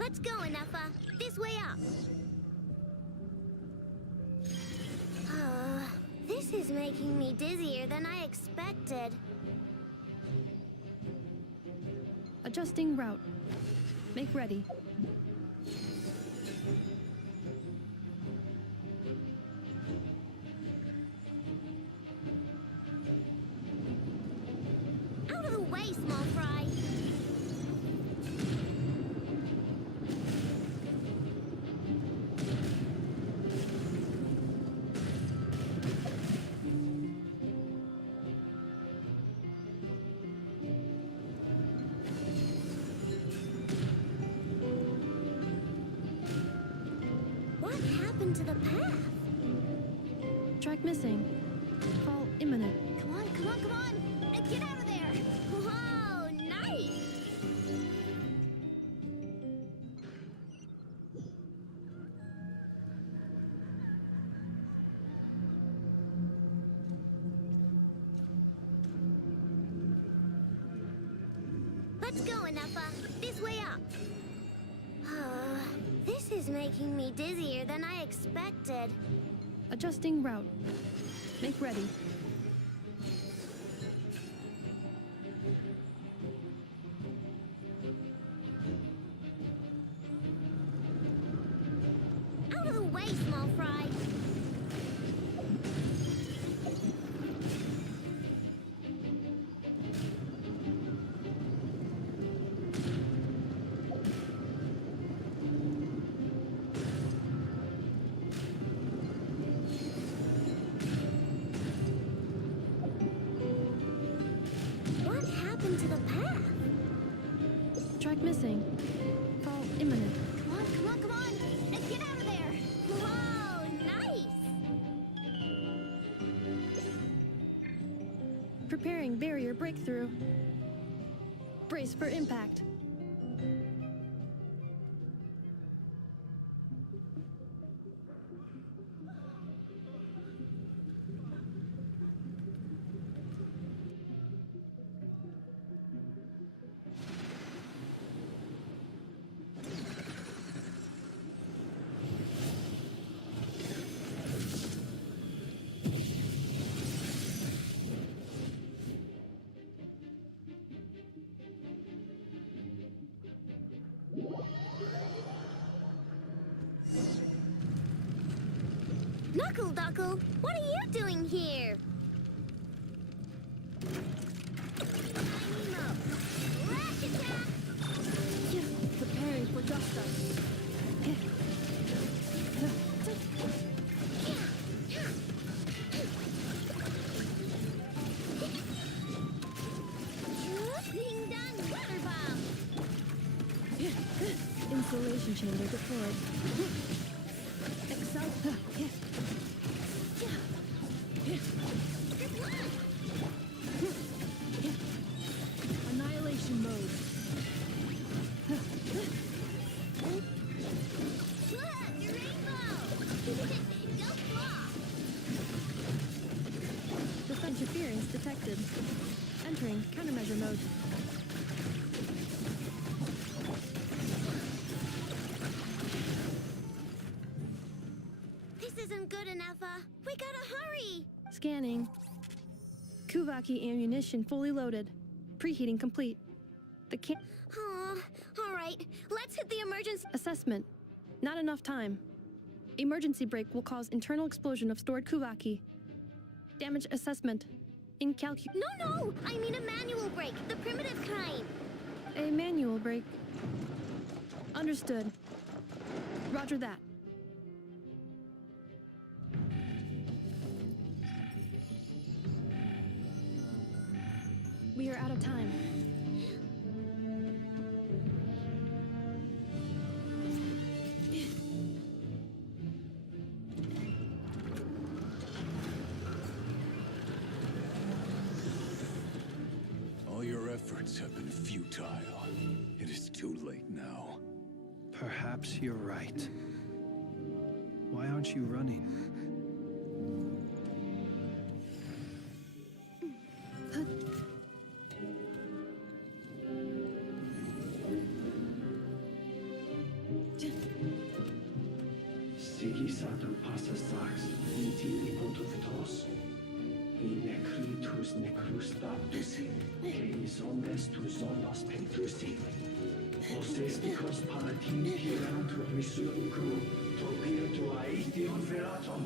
Let's go, Anafa. This way up. This is making me dizzier than I expected. Adjusting route. Make ready. Out of the way, small fry. What happened to the path? Track missing. Fall imminent. Come on, come on, come on! Get out of there! Whoa, nice! Let's go, Anafa. This way up. This is making me dizzier than I expected. Adjusting route. Make ready. Out of the way, small fry. What happened to the path? Track missing. Fall imminent. Come on, come on, come on! Get out of there! Whoa, nice! Preparing barrier breakthrough. Brace for impact. Knuckle Duckle, what are you doing here? Nemo, lash attack! Preparing for Justa. Ding dong, water bomb! Insulation chamber deployed. Excel. Good luck! Annihilation mode. Look, your rainbow! Go claw! Defense interference detected. Entering countermeasure mode. This isn't good enough, we gotta hurry! Scanning. Kuvaki ammunition fully loaded. Preheating complete. The Oh, all right, let's hit the emergency. assessment. Not enough time. Emergency brake will cause internal explosion of stored Kuvaki. Damage assessment. Incalculable. No, I mean a manual brake, the primitive kind. A manual brake. Understood. Roger that. We are out of time. All your efforts have been futile. It is too late now. Perhaps you're right. Why aren't you running? Gisatum passas sax, intimi pontufitos. In necritus necrus baptusi, que omnes tu solos pentusi. Ostesticos palatini pierantur misuricum, topir tua ichtion veratum.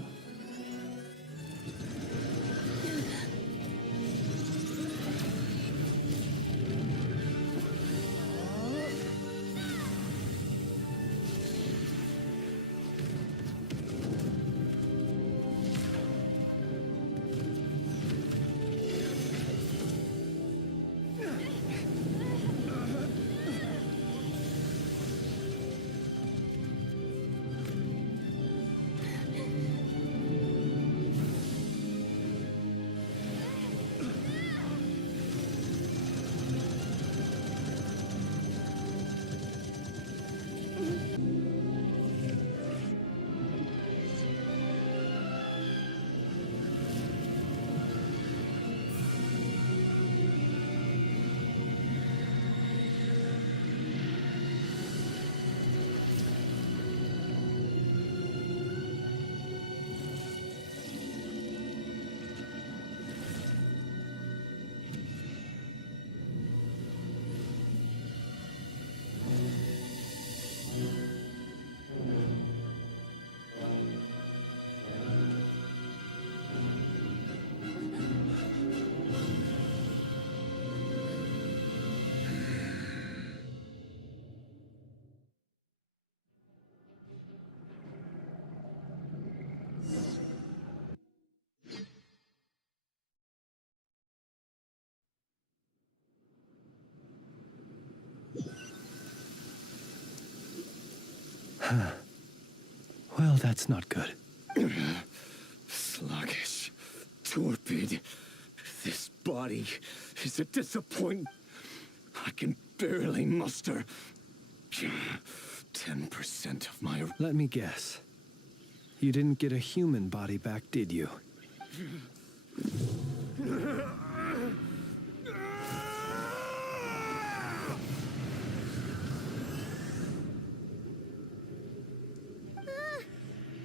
Well, that's not good. Sluggish. Torpid. This body is a disappointment. I can barely muster 10% of my... Let me guess. You didn't get a human body back, did you?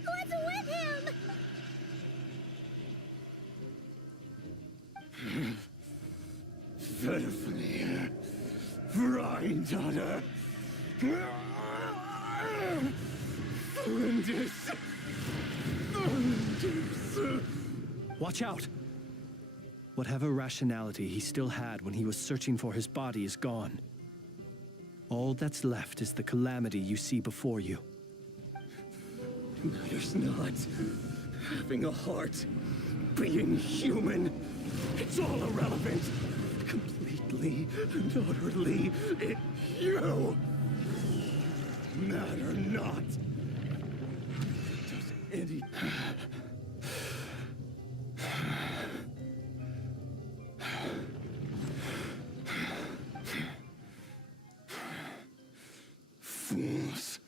What's with him? Verfnir. Rheindatter. Flinders. Watch out! Whatever rationality he still had when he was searching for his body is gone. All that's left is the calamity you see before you. Matters not. Having a heart. Being human. It's all irrelevant. Completely and utterly you matter not. Does any... Fools.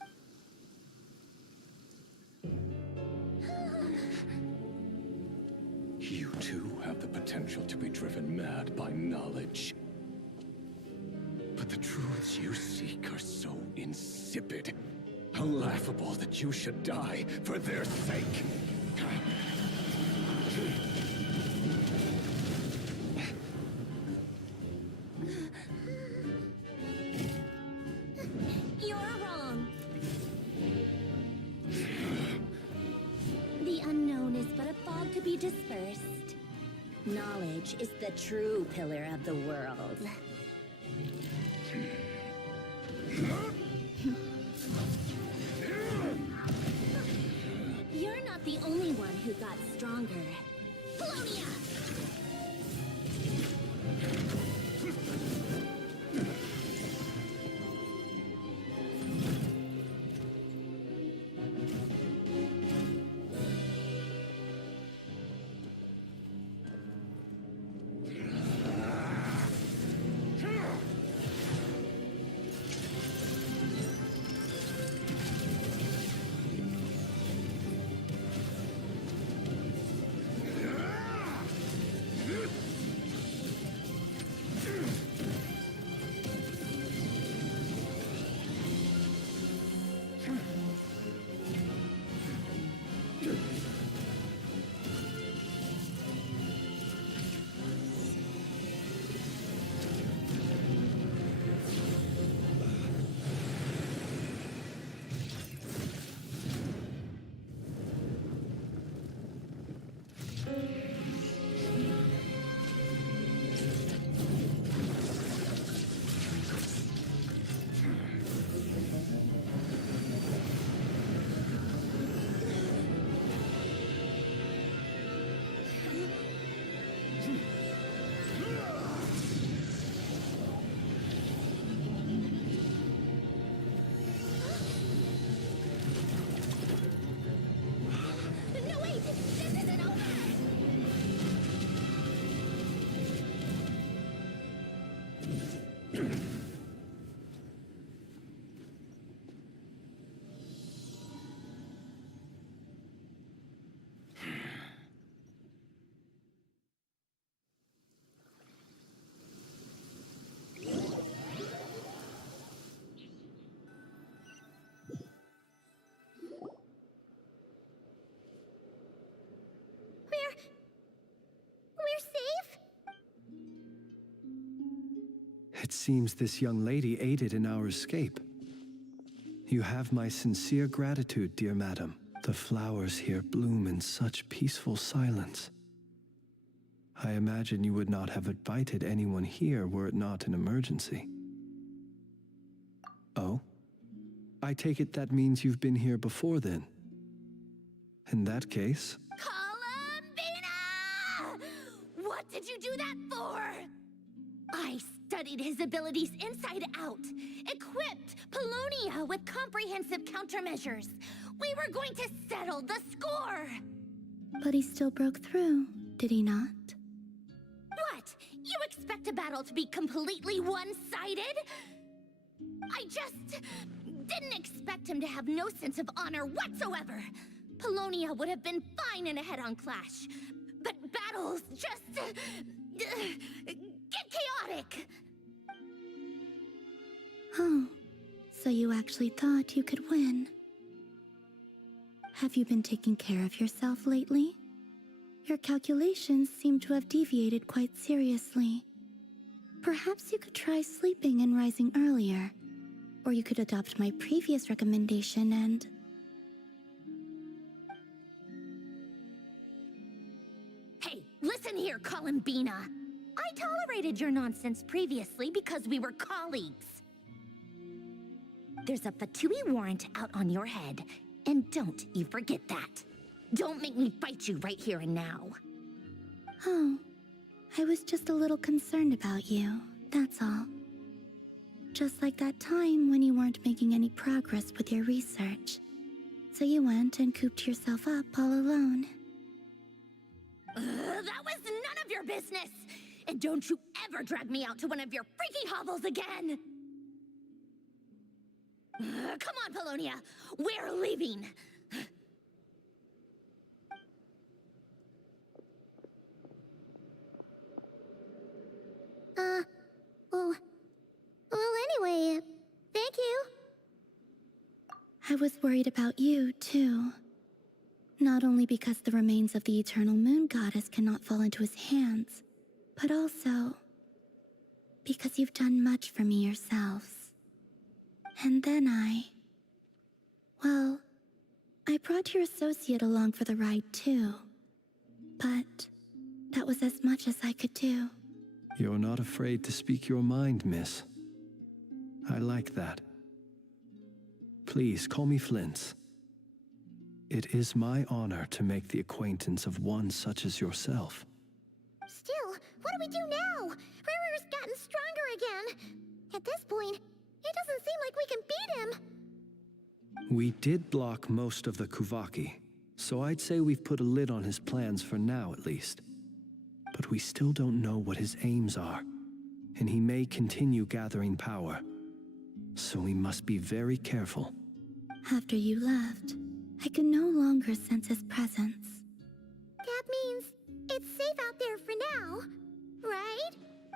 You too have the potential to be driven mad by knowledge. But the truths you seek are so insipid. How laughable that you should die for their sake. You're wrong. The unknown is but a fog to be dispersed. Knowledge is the true pillar of the world. You're not the only one who got stronger. Polonia! It seems this young lady aided in our escape. You have my sincere gratitude, dear madam. The flowers here bloom in such peaceful silence. I imagine you would not have invited anyone here were it not an emergency. Oh? I take it that means you've been here before then. In that case... Columbina! What did you do that for? I studied his abilities inside out, equipped Polonia with comprehensive countermeasures. We were going to settle the score! But he still broke through, did he not? What? You expect a battle to be completely one-sided? I just didn't expect him to have no sense of honor whatsoever. Polonia would have been fine in a head-on clash, but battles just get chaotic. Oh, so you actually thought you could win. Have you been taking care of yourself lately? Your calculations seem to have deviated quite seriously. Perhaps you could try sleeping and rising earlier. Or you could adopt my previous recommendation and... Hey, listen here, Columbina. I tolerated your nonsense previously because we were colleagues. There's a Fatui warrant out on your head, and don't you forget that. Don't make me fight you right here and now. Oh, I was just a little concerned about you, that's all. Just like that time when you weren't making any progress with your research. So you went and cooped yourself up all alone. That was none of your business! And don't you ever drag me out to one of your freaky hovels again! Come on, Polonia! We're leaving! Well, anyway, thank you. I was worried about you, too. Not only because the remains of the Eternal Moon Goddess cannot fall into his hands, but also because you've done much for me yourselves. And then well, I brought your associate along for the ride, too. But that was as much as I could do. You're not afraid to speak your mind, miss. I like that. Please, call me Flint's. It is my honor to make the acquaintance of one such as yourself. Still, what do we do now? Riri's gotten stronger again. At this point, it doesn't seem like we can beat him. We did block most of the Kuvaki, so I'd say we've put a lid on his plans for now at least. But we still don't know what his aims are, and he may continue gathering power. So we must be very careful. After you left, I could no longer sense his presence. That means it's safe out there for now, right?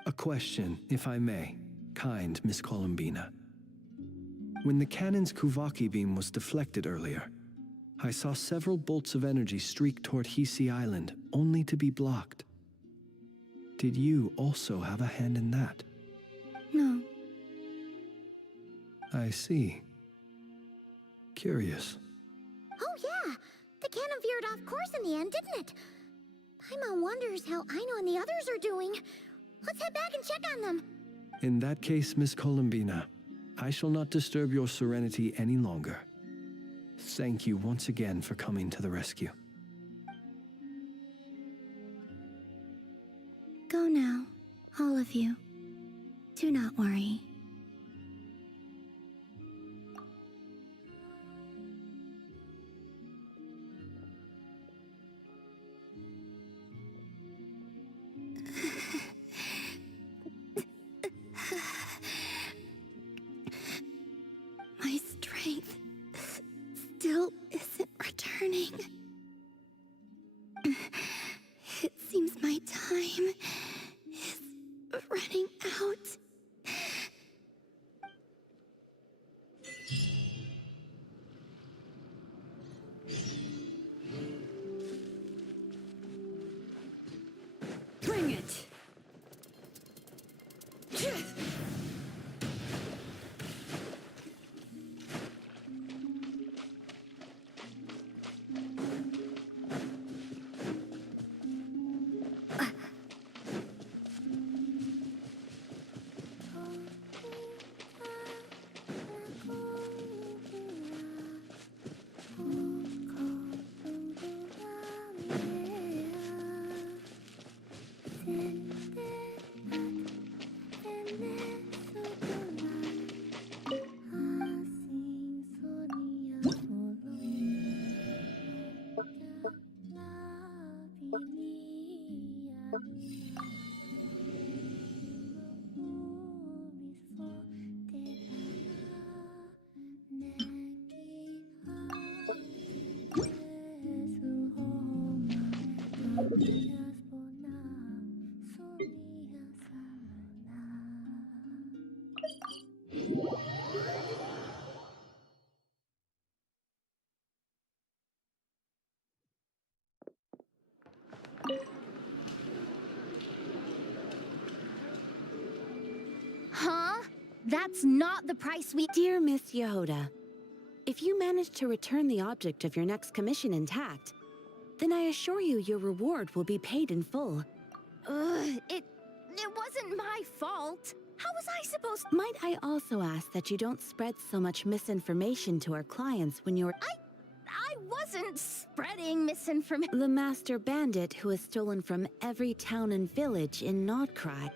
A question, if I may, kind Miss Columbina. When the cannon's Kuvaki beam was deflected earlier, I saw several bolts of energy streak toward Hisi Island, only to be blocked. Did you also have a hand in that? No. I see. Curious. Oh yeah, the cannon veered off course in the end, didn't it? Paimon wonders how Aino and the others are doing. Let's head back and check on them. In that case, Miss Columbina, I shall not disturb your serenity any longer. Thank you once again for coming to the rescue. Go now, all of you. Do not worry. My strength still isn't returning. It seems my time is running out. That's not the price we— Dear Miss Yehoda, if you manage to return the object of your next commission intact, then I assure you your reward will be paid in full. It wasn't my fault. How was I supposed— Might I also ask that you don't spread so much misinformation to our clients when you're— I wasn't spreading misinformation. the master bandit who has stolen from every town and village in Nod-Krai.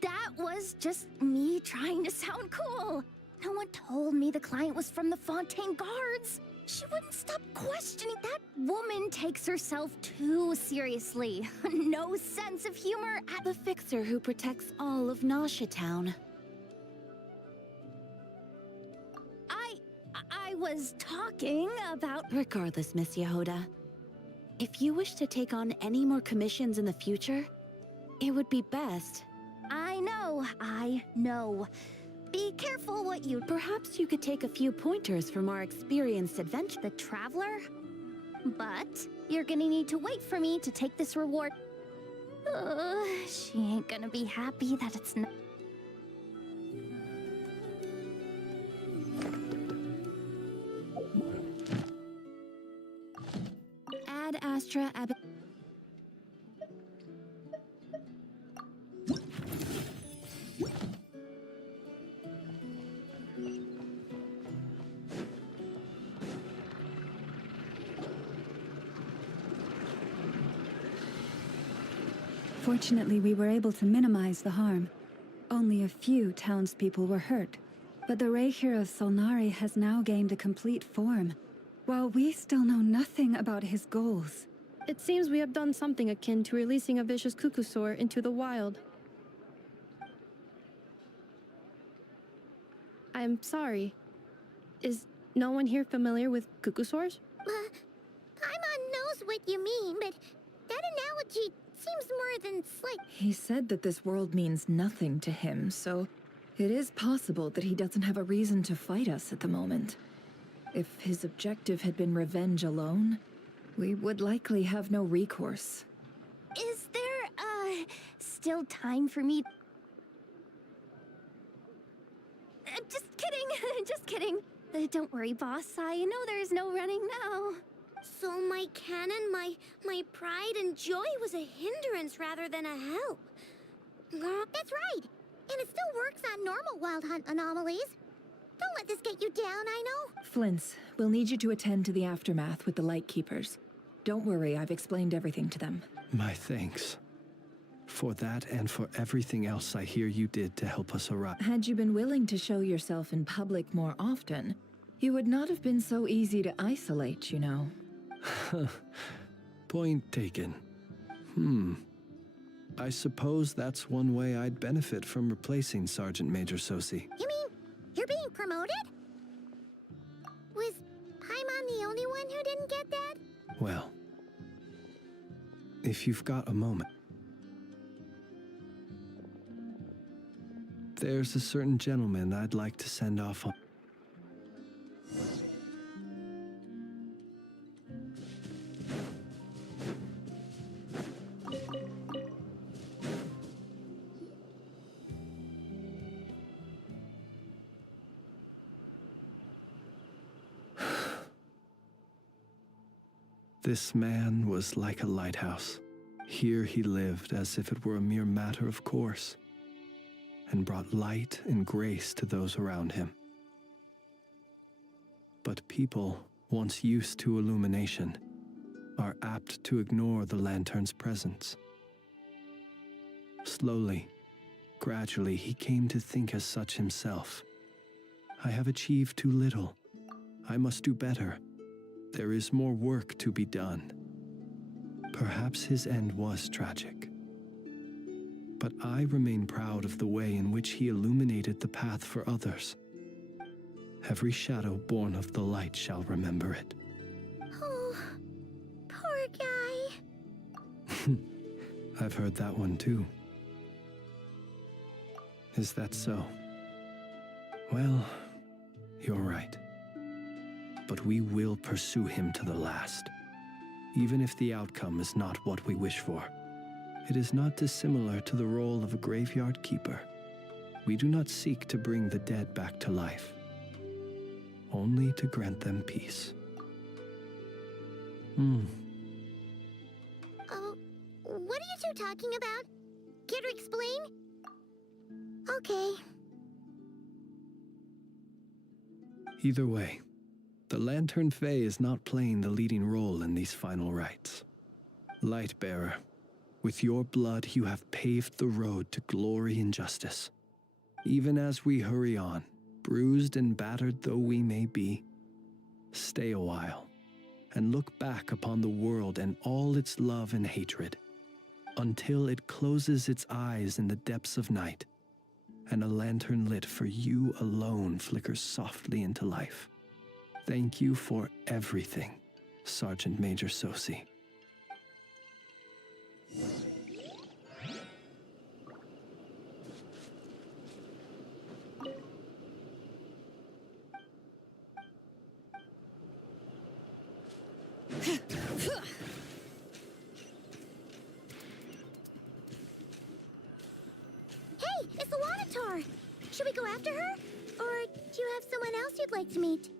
That was just me trying to sound cool. No one told me the client was from the Fontaine Guards. She wouldn't stop questioning. That woman takes herself too seriously. No sense of humor at— The fixer who protects all of Nasha Town. I was talking about— Regardless, Miss Yehoda, if you wish to take on any more commissions in the future, it would be best. I know. Be careful what you— Perhaps you could take a few pointers from our experienced adventure. The Traveler? But you're gonna need to wait for me to take this reward. She ain't gonna be happy that it's not— Ad Astra Ab— Fortunately, we were able to minimize the harm. Only a few townspeople were hurt. But the Reikir of Solnari has now gained a complete form, while we still know nothing about his goals. It seems we have done something akin to releasing a vicious Kukusaur into the wild. I'm sorry. Is no one here familiar with Kukusaurs? Paimon knows what you mean, but that analogy seems more than slight. He said that this world means nothing to him, so it is possible that he doesn't have a reason to fight us at the moment. If his objective had been revenge alone, we would likely have no recourse. Is there, still time for me? Just kidding, just kidding. Don't worry, boss. I know there's no running now. So my cannon, my pride and joy was a hindrance rather than a help. That's right. And it still works on normal wild hunt anomalies. Don't let this get you down, I know. Flint's, we'll need you to attend to the aftermath with the Lightkeepers. Don't worry, I've explained everything to them. My thanks. For that and for everything else I hear you did to help us arrive. Had you been willing to show yourself in public more often, you would not have been so easy to isolate, you know. Point taken. I suppose that's one way I'd benefit from replacing Sergeant Major Sosi. You mean you're being promoted? Was Paimon the only one who didn't get that? Well, if you've got a moment. There's a certain gentleman I'd like to send off on. This man was like a lighthouse. Here he lived as if it were a mere matter of course, and brought light and grace to those around him. But people, once used to illumination, are apt to ignore the lantern's presence. Slowly, gradually, he came to think as such himself. I have achieved too little. I must do better. There is more work to be done. Perhaps his end was tragic. But I remain proud of the way in which he illuminated the path for others. Every shadow born of the light shall remember it. Oh, poor guy. I've heard that one too. Is that so? Well, you're right. But we will pursue him to the last, even if the outcome is not what we wish for. It is not dissimilar to the role of a graveyard keeper. We do not seek to bring the dead back to life, only to grant them peace. Oh, what are you two talking about? Care to explain? Okay. Either way, the Lantern Fae is not playing the leading role in these final rites. Lightbearer, with your blood you have paved the road to glory and justice. Even as we hurry on, bruised and battered though we may be, stay a while and look back upon the world and all its love and hatred, until it closes its eyes in the depths of night, and a lantern lit for you alone flickers softly into life. Thank you for everything, Sergeant Major Sosi. Hey, it's the Wanatar! Should we go after her? Or do you have someone else you'd like to meet?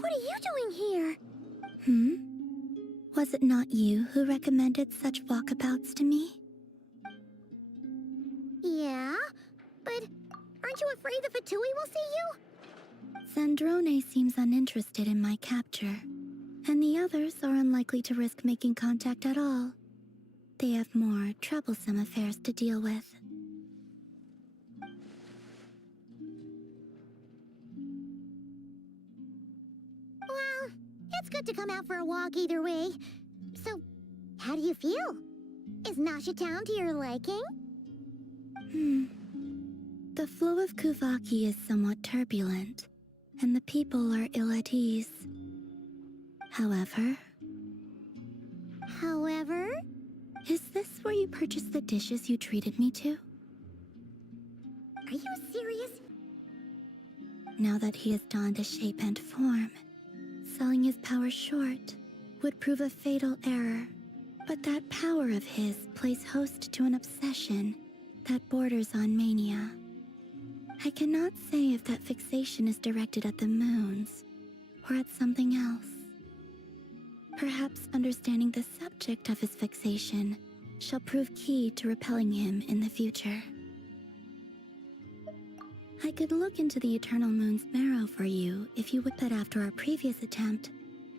What are you doing here? Was it not you who recommended such walkabouts to me? Yeah, but aren't you afraid the Fatui will see you? Zandrone seems uninterested in my capture, and the others are unlikely to risk making contact at all. They have more troublesome affairs to deal with. Well, it's good to come out for a walk either way. So, how do you feel? Is Nasha Town to your liking? The flow of Kuvaki is somewhat turbulent, and the people are ill at ease. However, is this where you purchased the dishes you treated me to? Are you serious? Now that he has donned a shape and form, selling his power short would prove a fatal error. But that power of his plays host to an obsession that borders on mania. I cannot say if that fixation is directed at the moons or at something else. Perhaps understanding the subject of his fixation shall prove key to repelling him in the future. I could look into the Eternal Moon's marrow for you if you would, but after our previous attempt,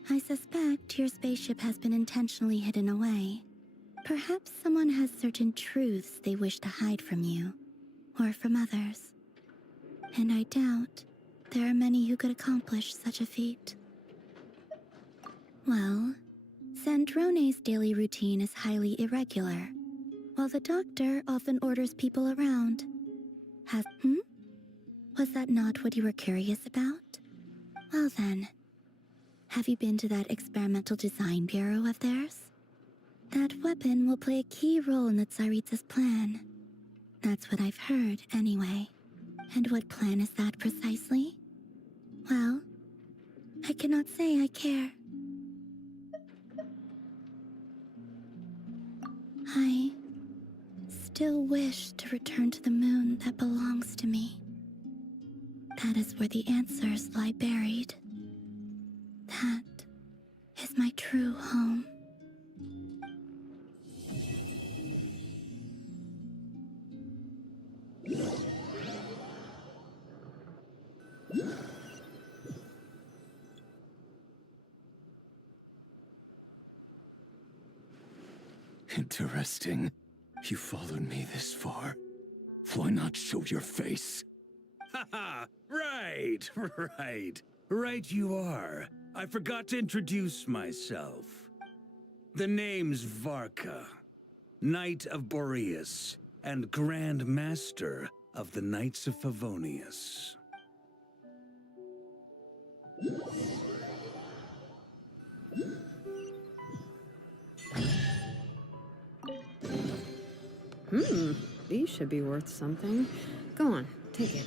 I suspect your spaceship has been intentionally hidden away. Perhaps someone has certain truths they wish to hide from you, or from others. And I doubt there are many who could accomplish such a feat. Well, Zandrone's daily routine is highly irregular, while the doctor often orders people around. Was that not what you were curious about? Well then, have you been to that experimental design bureau of theirs? That weapon will play a key role in the Tsaritsa's plan. That's what I've heard, anyway. And what plan is that precisely? Well, I cannot say I care. I still wish to return to the moon that belongs to me. That is where the answers lie buried. That is my true home. Interesting. You followed me this far. Why not show your face? Haha, right, right you are. I forgot to introduce myself. The name's Varka, Knight of Boreas, and Grand Master of the Knights of Favonius. These should be worth something. Go on, take it.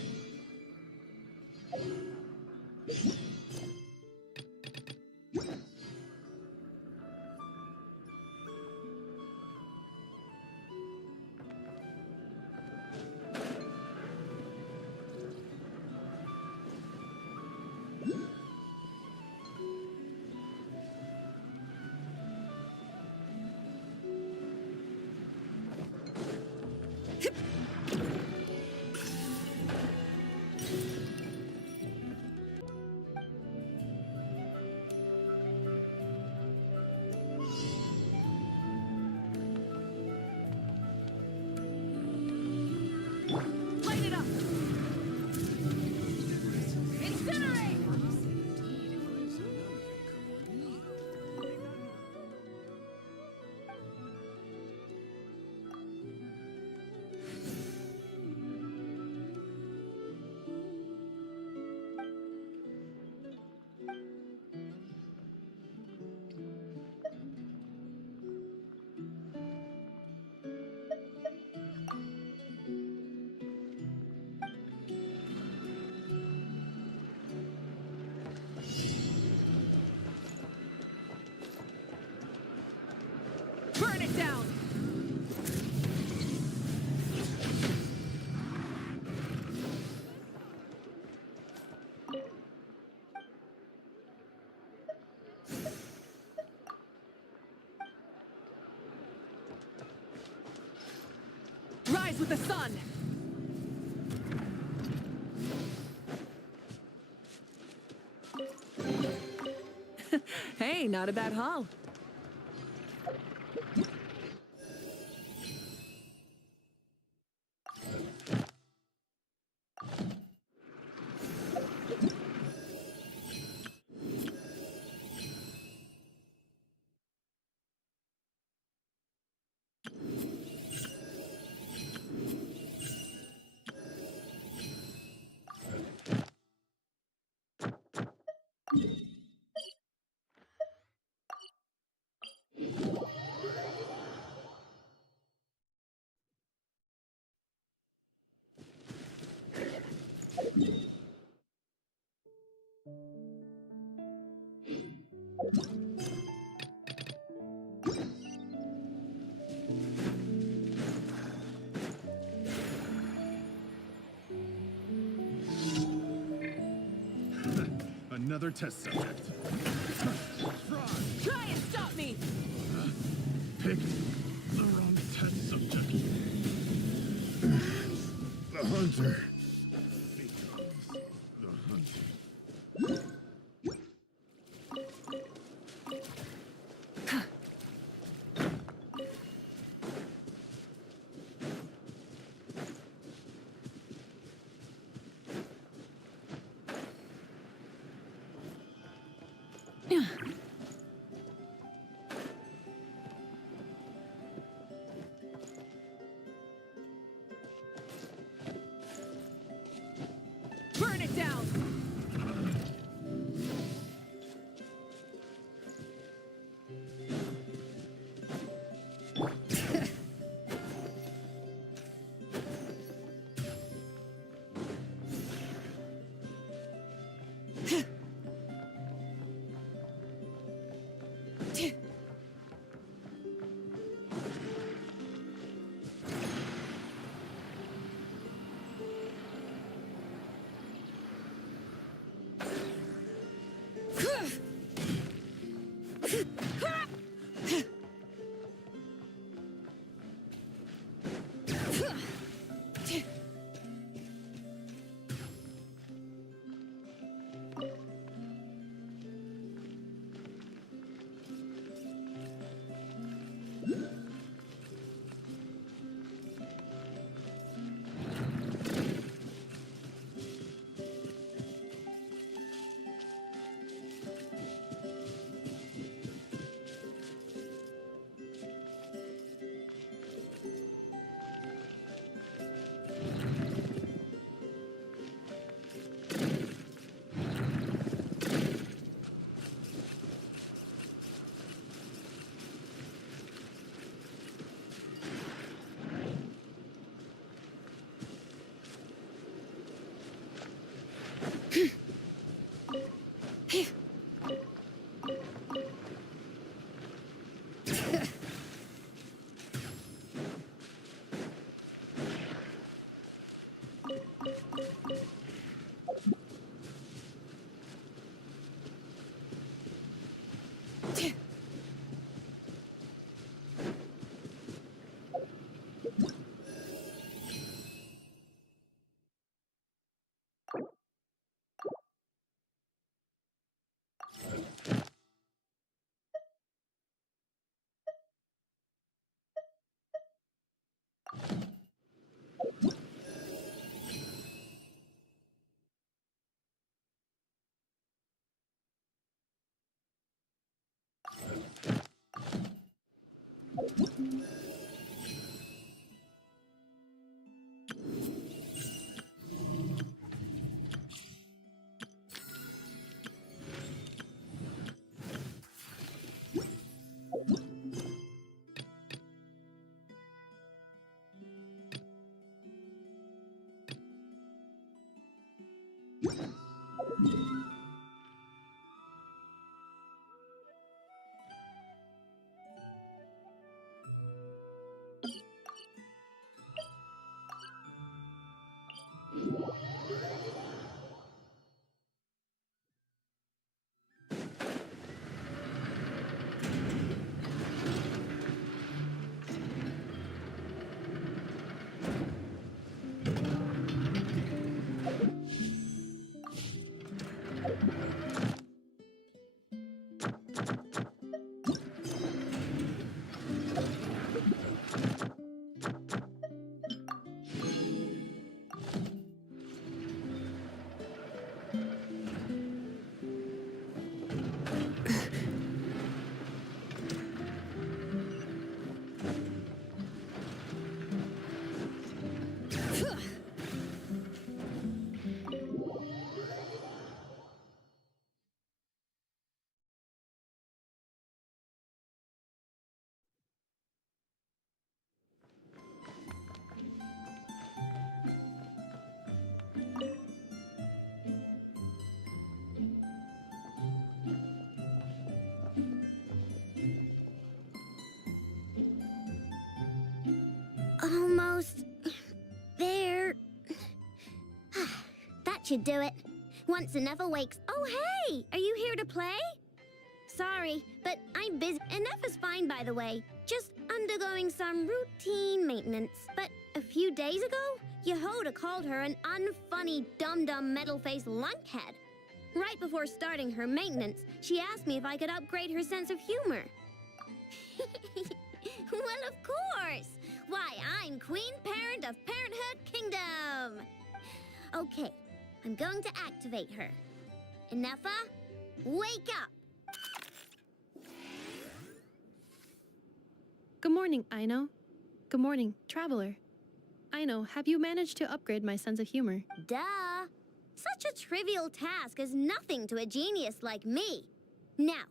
Light it up! Incinerate! Burn it down! Rise with the sun! Hey, not a bad haul. Another test subject. Try and stop me! Picked the wrong test subject. The hunter becomes the hunted. Burn it down! Almost there. That should do it. Once Inefa wakes... Oh, hey! Are you here to play? Sorry, but I'm busy. Inefa's fine, by the way. Just undergoing some routine maintenance. But a few days ago, Yehoda called her an unfunny, dum-dum, metal-faced lunkhead. Right before starting her maintenance, she asked me if I could upgrade her sense of humor. Well, of course! Why, I'm Queen Parent of Parenthood Kingdom! Okay, I'm going to activate her. Inefa, wake up! Good morning, Aino. Good morning, Traveler. Aino, have you managed to upgrade my sense of humor? Duh! Such a trivial task is nothing to a genius like me. Now,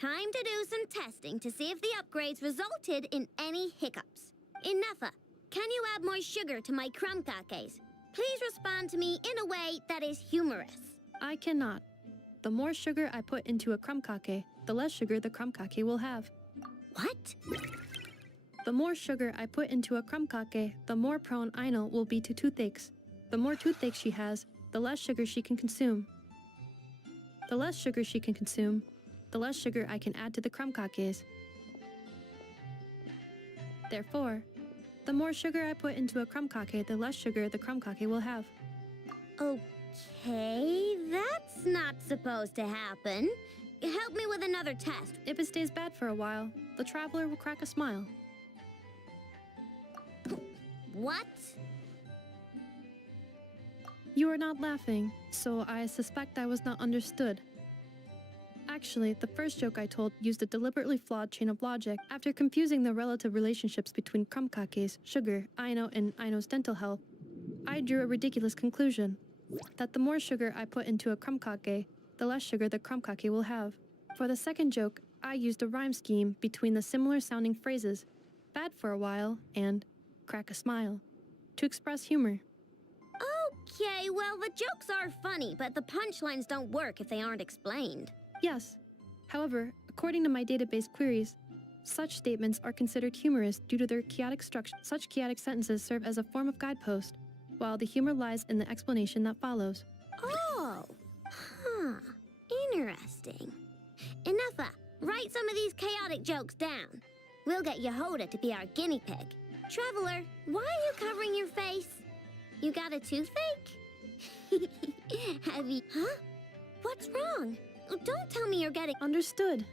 time to do some testing to see if the upgrades resulted in any hiccups. Inefa, can you add more sugar to my crumb cakes? Please respond to me in a way that is humorous. I cannot. The more sugar I put into a crumb cake, the less sugar the crumb cake will have. What? The more sugar I put into a crumb cake, the more prone Aino will be to toothaches. The more toothaches she has, the less sugar she can consume. The less sugar she can consume, the less sugar I can add to the crumb cakes. Therefore, the more sugar I put into a crumb cake, the less sugar the crumb cake will have. Okay, that's not supposed to happen. Help me with another test. If it stays bad for a while, the Traveler will crack a smile. What? You are not laughing, so I suspect I was not understood. Actually, the first joke I told used a deliberately flawed chain of logic. After confusing the relative relationships between crumb cakes, sugar, Aino, and Aino's dental health, I drew a ridiculous conclusion. That the more sugar I put into a crumb cake, the less sugar the crumb cake will have. For the second joke, I used a rhyme scheme between the similar sounding phrases, bad for a while, and crack a smile, to express humor. Okay, well, the jokes are funny, but the punchlines don't work if they aren't explained. Yes. However, according to my database queries, such statements are considered humorous due to their chaotic structure. Such chaotic sentences serve as a form of guidepost, while the humor lies in the explanation that follows. Oh, interesting. Inefa, write some of these chaotic jokes down. We'll get Yehoda to be our guinea pig. Traveler, why are you covering your face? You got a toothache? Have you... Huh? What's wrong? Don't tell me you're getting... Understood.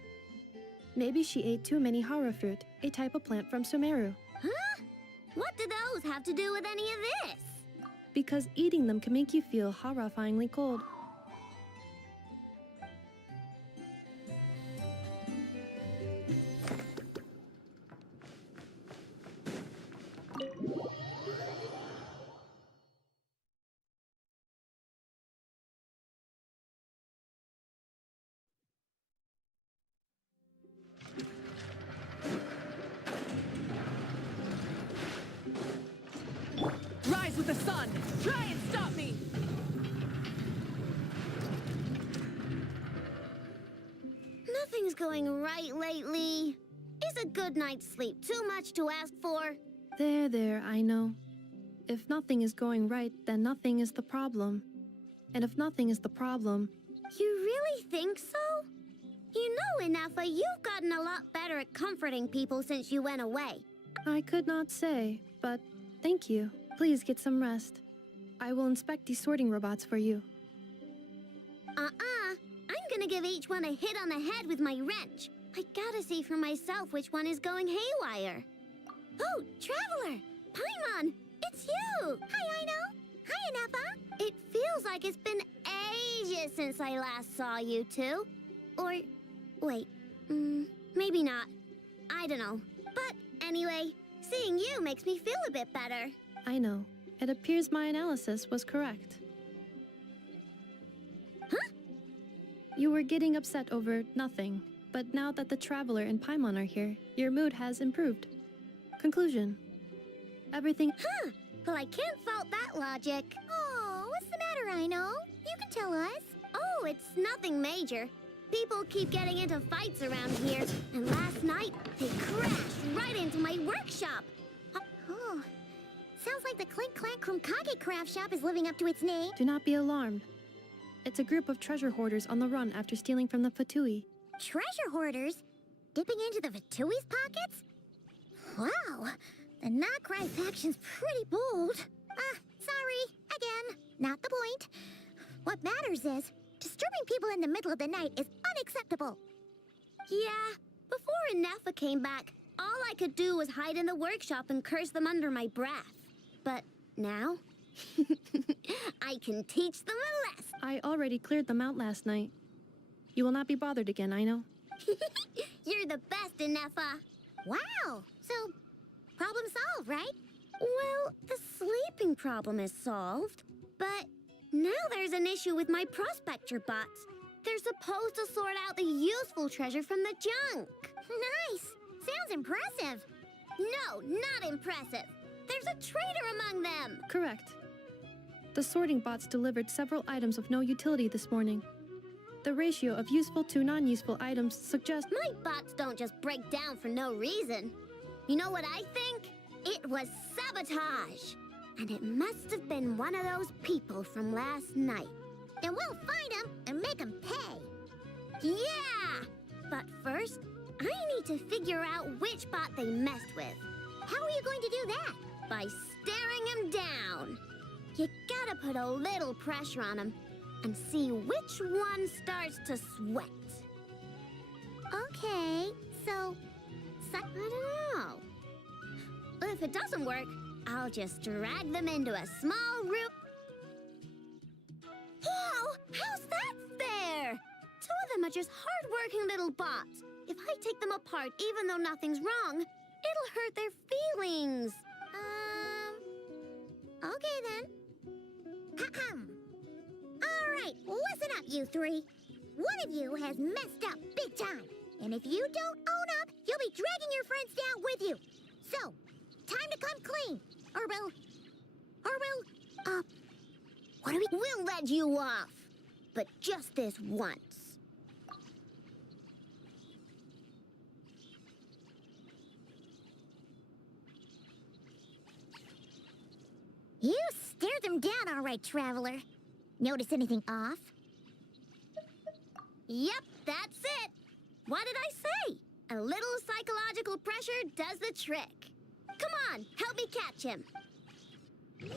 Maybe she ate too many hara fruit, a type of plant from Sumeru. Huh? What do those have to do with any of this? Because eating them can make you feel horrifyingly cold. on! Try and stop me! Nothing's going right lately. Is a good night's sleep too much to ask for? There, I know. If nothing is going right, then nothing is the problem. And if nothing is the problem, You really think so? You know, Inafa, you've gotten a lot better at comforting people since you went away. I could not say, but thank you. Please get some rest. I will inspect these sorting robots for you. I'm gonna give each one a hit on the head with my wrench. I gotta see for myself which one is going haywire. Oh, Traveler! Paimon! It's you! Hi, Aino! Hi, Inafa! It feels like it's been ages since I last saw you two. Or, wait, maybe not. I don't know. But anyway, seeing you makes me feel a bit better. I know. It appears my analysis was correct. Huh? You were getting upset over nothing, but now that the Traveler and Paimon are here, your mood has improved. Conclusion. Everything— Huh. Well, I can't fault that logic. Oh, what's the matter, Aino? You can tell us. Oh, it's nothing major. People keep getting into fights around here, and last night, they crashed right into my workshop. Oh, sounds like the Clink Clank Krumkage craft shop is living up to its name. Do not be alarmed. It's a group of treasure hoarders on the run after stealing from the Fatui. Treasure hoarders? Dipping into the Vatui's pockets? Wow, the Nod-Krai faction's pretty bold. Sorry, again, not the point. What matters is, disturbing people in the middle of the night is unacceptable. Yeah, before Inafa came back, all I could do was hide in the workshop and curse them under my breath. But now, I can teach them a lesson. I already cleared them out last night. You will not be bothered again, I know. You're the best, Inafa. Wow, so problem solved, right? Well, the sleeping problem is solved, but now there's an issue with my prospector bots. They're supposed to sort out the useful treasure from the junk. Nice. Sounds impressive. No, not impressive. There's a traitor among them. Correct. The sorting bots delivered several items of no utility this morning. The ratio of useful to non-useful items suggests— My bots don't just break down for no reason. You know what I think? It was sabotage. And it must have been one of those people from last night. And we'll find them and make them pay. Yeah! But first, I need to figure out which bot they messed with. How are you going to do that? By staring him down. You gotta put a little pressure on him and see which one starts to sweat. Okay, so I don't know. If it doesn't work, I'll just drag them into a small room. Whoa! How's that fair? Two of them are just hard-working little bots. If I take them apart, even though nothing's wrong, it'll hurt their feelings. Okay then. All right, listen up, you three. One of you has messed up big time. And if you don't own up, you'll be dragging your friends down with you. So, time to come clean. What do we— We'll let you off. But just this once. You stared them down all right, Traveler. Notice anything off? Yep, that's it. What did I say? A little psychological pressure does the trick. Come on, help me catch him. I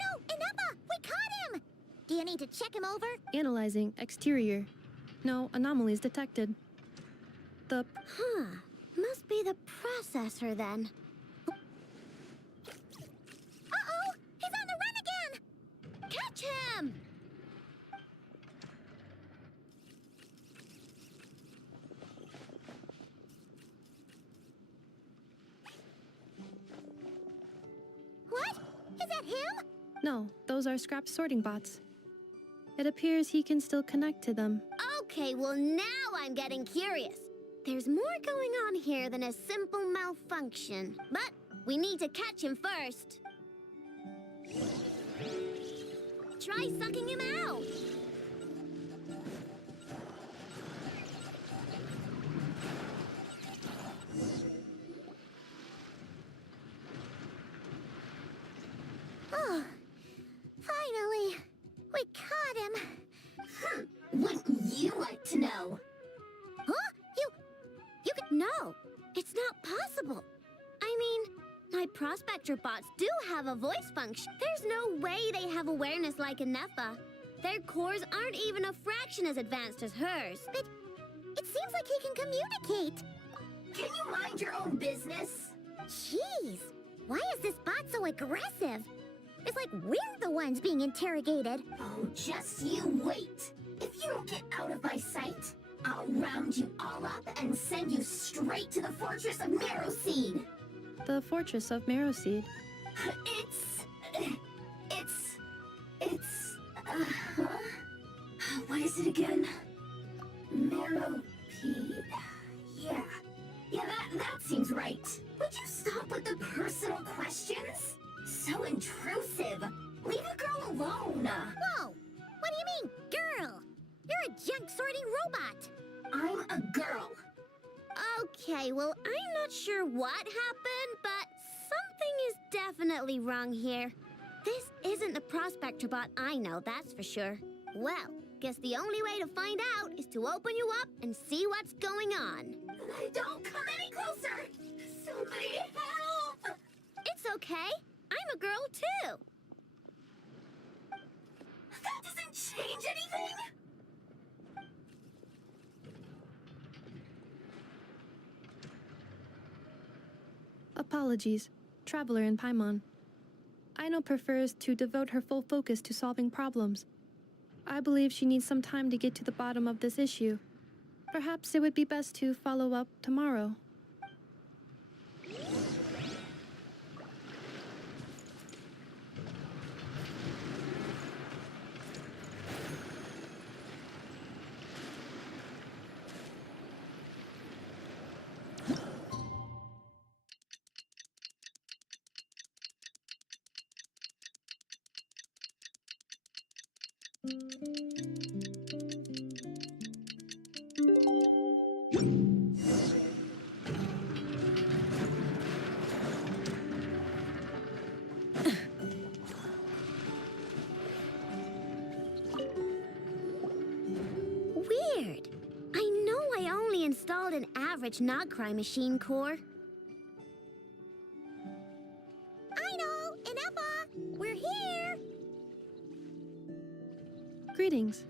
know, Inafa, we caught him. Do you need to check him over? Analyzing exterior. No anomalies detected. Must be the processor then. Uh-oh! He's on the run again! Catch him! What? Is that him? No, those are scrap sorting bots. It appears he can still connect to them. Okay, well now I'm getting curious. There's more going on here than a simple malfunction. But we need to catch him first. Try sucking him out. Oh, finally, we caught him. Wouldn't you like to know? Huh? You could... No, it's not possible. I mean, my prospector bots do have a voice function. There's no way they have awareness like a Nepha. Their cores aren't even a fraction as advanced as hers. But it seems like he can communicate. Can you mind your own business? Jeez, why is this bot so aggressive? It's like we're the ones being interrogated. Oh, just you wait. If you don't get out of my sight, I'll round you all up and send you straight to the Fortress of Meroseed. The Fortress of Meroseed. What is it again? Meropede. Yeah, that seems right. Would you stop with the personal questions? So intrusive. Leave a girl alone. Whoa! What do you mean, girl? You're a junk sorting robot. I'm a girl. Okay, well, I'm not sure what happened, but something is definitely wrong here. This isn't the prospector bot I know, that's for sure. Well, guess the only way to find out is to open you up and see what's going on. Don't come any closer! Somebody help! It's okay. I'm a girl, too. That doesn't change anything! Apologies, Traveler in Paimon. Aino prefers to devote her full focus to solving problems. I believe she needs some time to get to the bottom of this issue. Perhaps it would be best to follow up tomorrow. Weird. I know I only installed an average Nod-Krai machine core. Aino, Inepa, we're here! Greetings.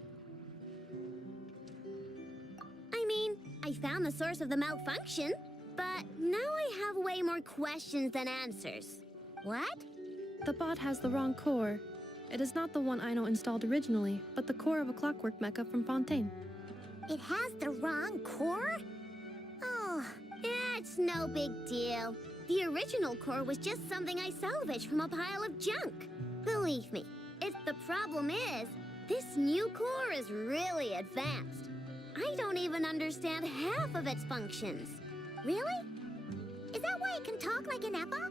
I mean, I found the source of the malfunction, but now I have way more questions than answers. What? The bot has the wrong core. It is not the one Aino installed originally, but the core of a clockwork mecha from Fontaine. It has the wrong core? Oh, it's no big deal. The original core was just something I salvaged from a pile of junk. Believe me, if the problem is, this new core is really advanced. I don't even understand half of its functions. Really? Is that why it can talk like an Eppa?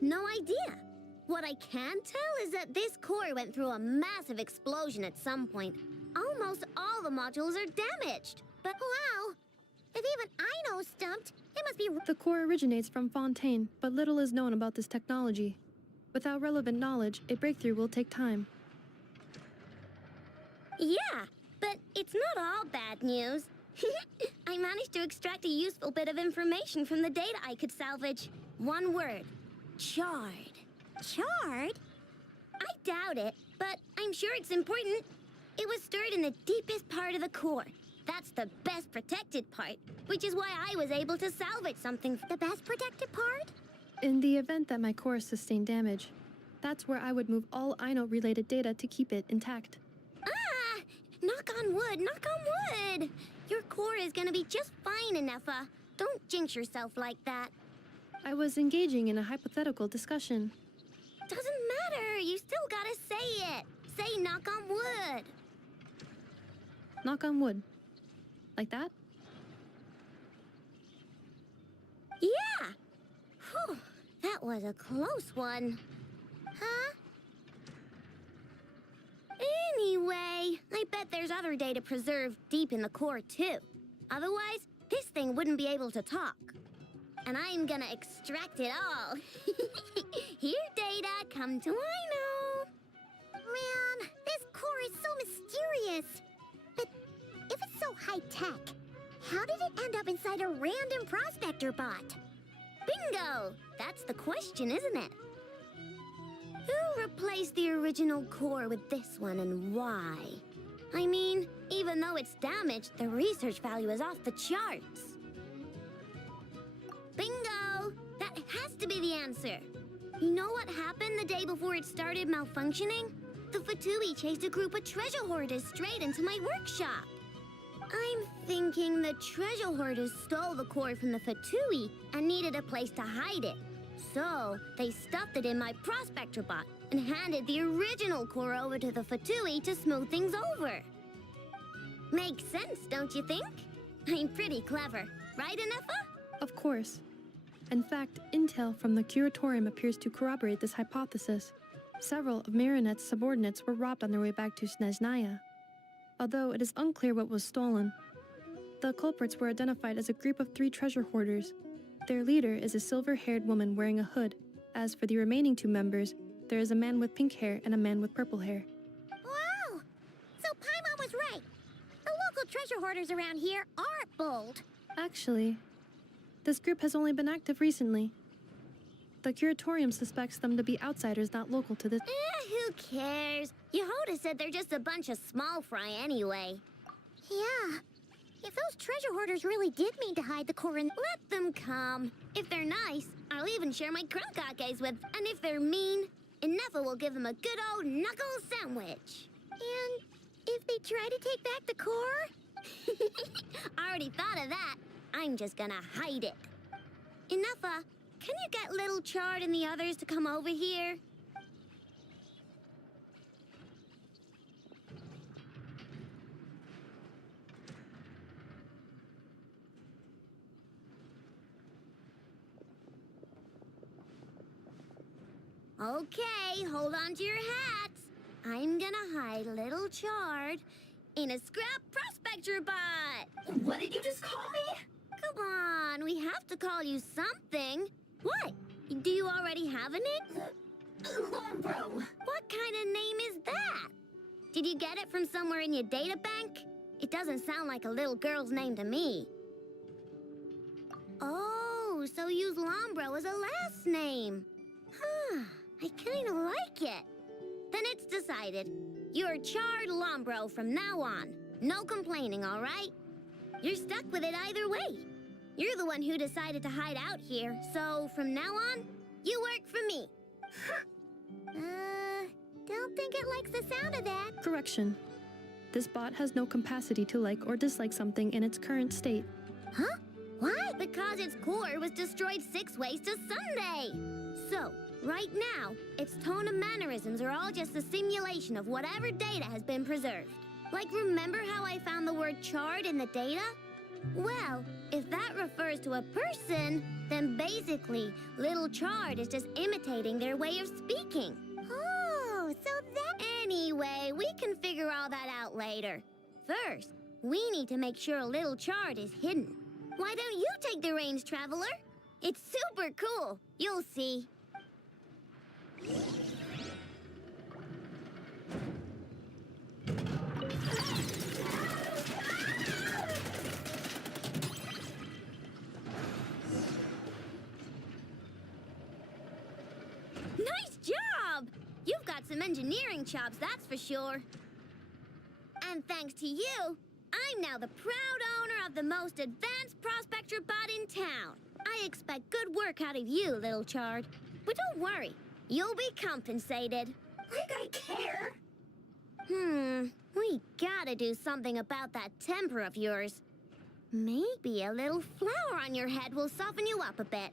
No idea. What I can tell is that this core went through a massive explosion at some point. Almost all the modules are damaged. But wow, if even Aino's stumped, it must be... The core originates from Fontaine, but little is known about this technology. Without relevant knowledge, a breakthrough will take time. Yeah, but it's not all bad news. I managed to extract a useful bit of information from the data I could salvage. One word. Charred. Charred? I doubt it, but I'm sure it's important. It was stored in the deepest part of the core. That's the best protected part, which is why I was able to salvage something. The best protected part? In the event that my core sustained damage, that's where I would move all Aino-related data to keep it intact. Ah! Knock on wood, knock on wood! Your core is gonna be just fine, Inefa. Don't jinx yourself like that. I was engaging in a hypothetical discussion. Doesn't matter, you still gotta say it. Say knock on wood. Knock on wood. Like that? Yeah! Whew, that was a close one. Huh? Anyway, I bet there's other data preserved deep in the core, too. Otherwise, this thing wouldn't be able to talk. And I'm gonna extract it all. Here, data, come to Wino. Man, this core is so mysterious. But if it's so high-tech, how did it end up inside a random prospector bot? Bingo! That's the question, isn't it? Who replaced the original core with this one and why? I mean, even though it's damaged, the research value is off the charts. Bingo! That has to be the answer. You know what happened the day before it started malfunctioning? The Fatui chased a group of treasure hoarders straight into my workshop. I'm thinking the treasure hoarders stole the core from the Fatui and needed a place to hide it. So, they stuffed it in my prospector bot and handed the original core over to the Fatui to smooth things over. Makes sense, don't you think? I'm pretty clever, right, Anefa? Of course. In fact, intel from the curatorium appears to corroborate this hypothesis. Several of Marinette's subordinates were robbed on their way back to Snezhnaya. Although it is unclear what was stolen, the culprits were identified as a group of 3 treasure hoarders. Their leader is a silver-haired woman wearing a hood. As for the remaining 2 members, there is a man with pink hair and a man with purple hair. Wow! So Paimon was right. The local treasure hoarders around here aren't bold. Actually, this group has only been active recently. The curatorium suspects them to be outsiders not local to this. Who cares? Yehuda said they're just a bunch of small fry anyway. Yeah. If those treasure hoarders really did mean to hide the core in... Let them come. If they're nice, I'll even share my crunkakes with... And if they're mean, Inefa will give them a good old knuckle sandwich. And if they try to take back the core? I already thought of that. I'm just gonna hide it. Inefa, can you get Little Chard and the others to come over here? Okay, hold on to your hats. I'm gonna hide Little Chard in a scrap prospector bot. What did you just call me? Come on, we have to call you something. What? Do you already have a name? Lombro. What kind of name is that? Did you get it from somewhere in your data bank? It doesn't sound like a little girl's name to me. Oh, so use Lombro as a last name. Huh, I kind of like it. Then it's decided. You're Chard Lombro from now on. No complaining, all right? You're stuck with it either way. You're the one who decided to hide out here, so from now on, you work for me. Don't think it likes the sound of that. Correction. This bot has no capacity to like or dislike something in its current state. Huh? Why? Because its core was destroyed 6 ways to Sunday. So, right now, its tone and mannerisms are all just a simulation of whatever data has been preserved. Like, remember how I found the word chard in the data? Well, if that refers to a person, then basically, Little Chard is just imitating their way of speaking. Oh, so that... Anyway, we can figure all that out later. First, we need to make sure Little Chard is hidden. Why don't you take the reins, Traveler? It's super cool. You'll see. Nice job! You've got some engineering chops, that's for sure. And thanks to you, I'm now the proud owner of the most advanced prospector bot in town. I expect good work out of you, Little Chard. But don't worry, you'll be compensated. Like I care. We gotta do something about that temper of yours. Maybe a little flour on your head will soften you up a bit.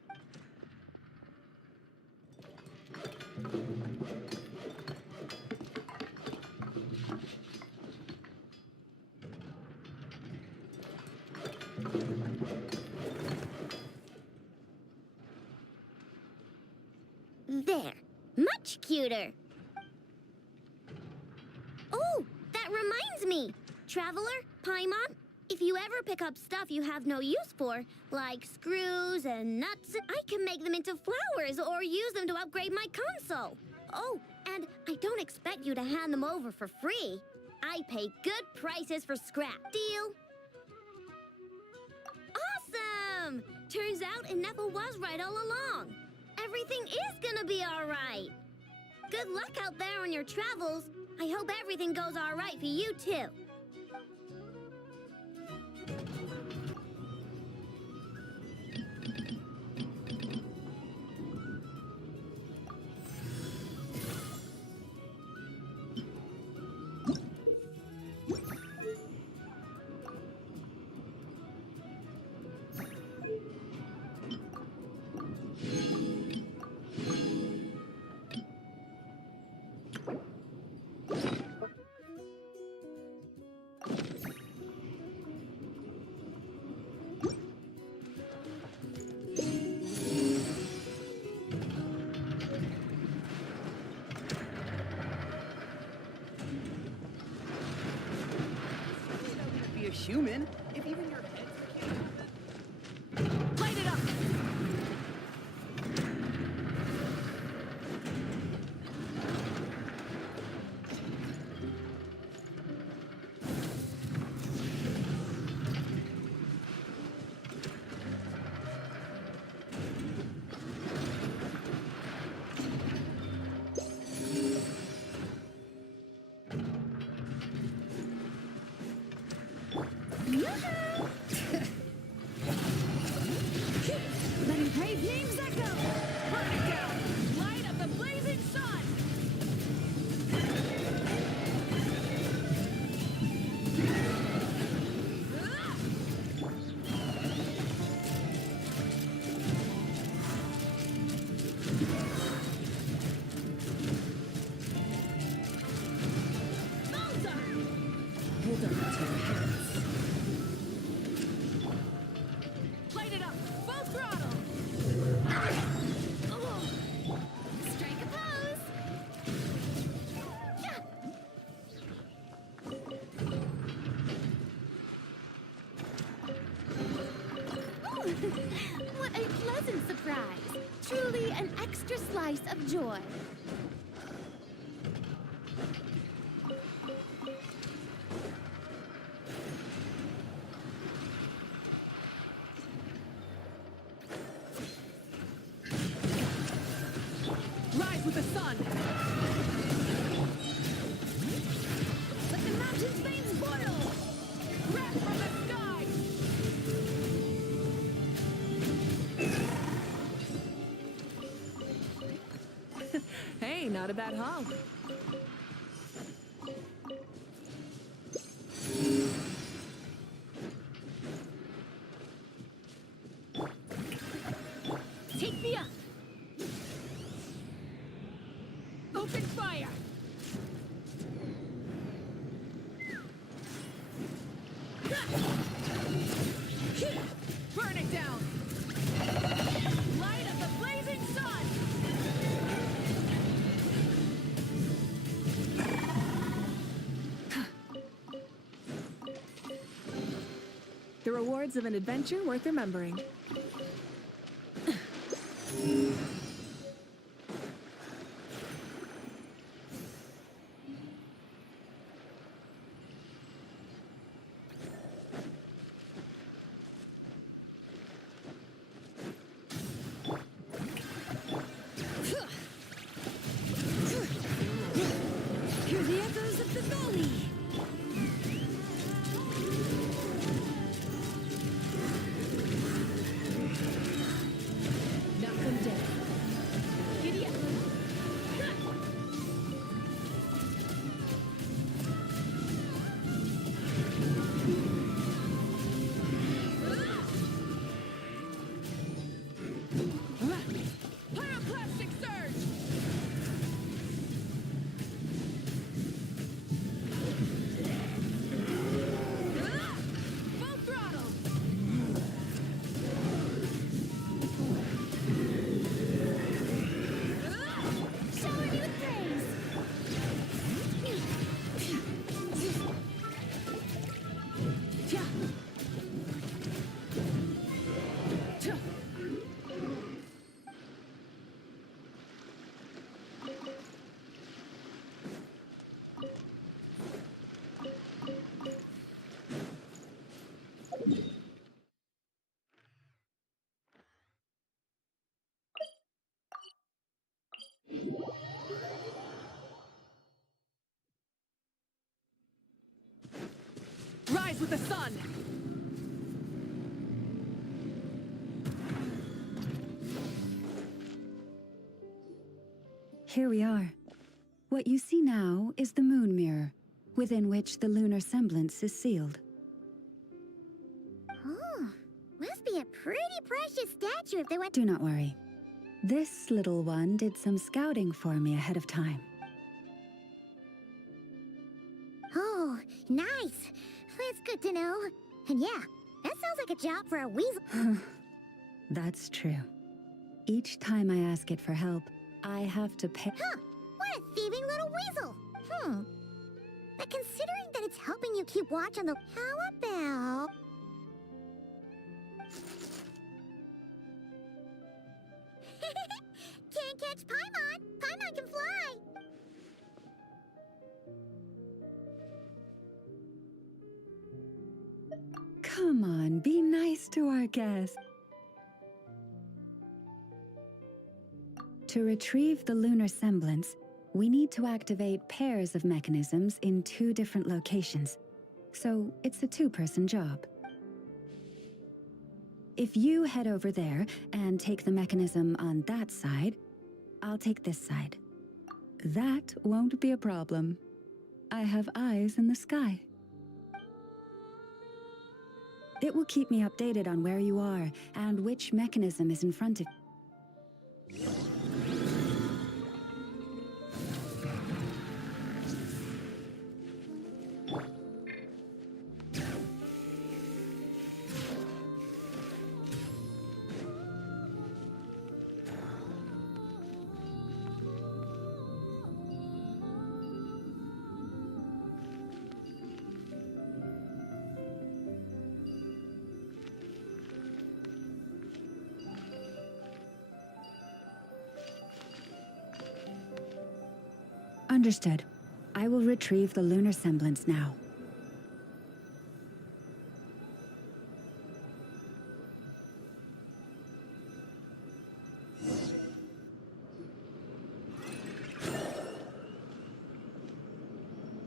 computer. Oh, that reminds me. Traveler, Paimon, if you ever pick up stuff you have no use for, like screws and nuts, I can make them into flowers or use them to upgrade my console. Oh, and I don't expect you to hand them over for free. I pay good prices for scrap. Deal? Awesome! Turns out Ineffa was right all along. Everything is gonna be all right. Good luck out there on your travels. I hope everything goes all right for you, too. A human, if even your head can't... Light it up! Let him brave names echo! Burn it down! Light up the blazing sun! Hold on to your hands. Light it up! Full throttle! Strike a pose! Yeah. Ooh, what a pleasant surprise! Truly an extra slice of joy. Rise with the sun! Let the mountain's veins boil! Wrath from the sky! Hey, not a bad haul. Take me up! Open fire! Burn it down! Light of the blazing sun! The rewards of an adventure worth remembering. Hear the echoes of the valley! rise with the sun! Here we are. What you see now is the moon mirror, within which the lunar semblance is sealed. Oh, must be a pretty precious statue if they went. Do not worry. This little one did some scouting for me ahead of time. Oh, nice. That's good to know. And yeah, that sounds like a job for a weasel. That's true. Each time I ask it for help, I have to pay. Huh, what a thieving little weasel. But considering that it's helping you keep watch on the... How about... Can't catch Paimon. Paimon can fly. Come on, be nice to our guest. To retrieve the lunar semblance, we need to activate pairs of mechanisms in 2 different locations. So it's a 2-person job. If you head over there and take the mechanism on that side, I'll take this side. That won't be a problem. I have eyes in the sky. It will keep me updated on where you are and which mechanism is in front of you. Understood. I will retrieve the lunar semblance now.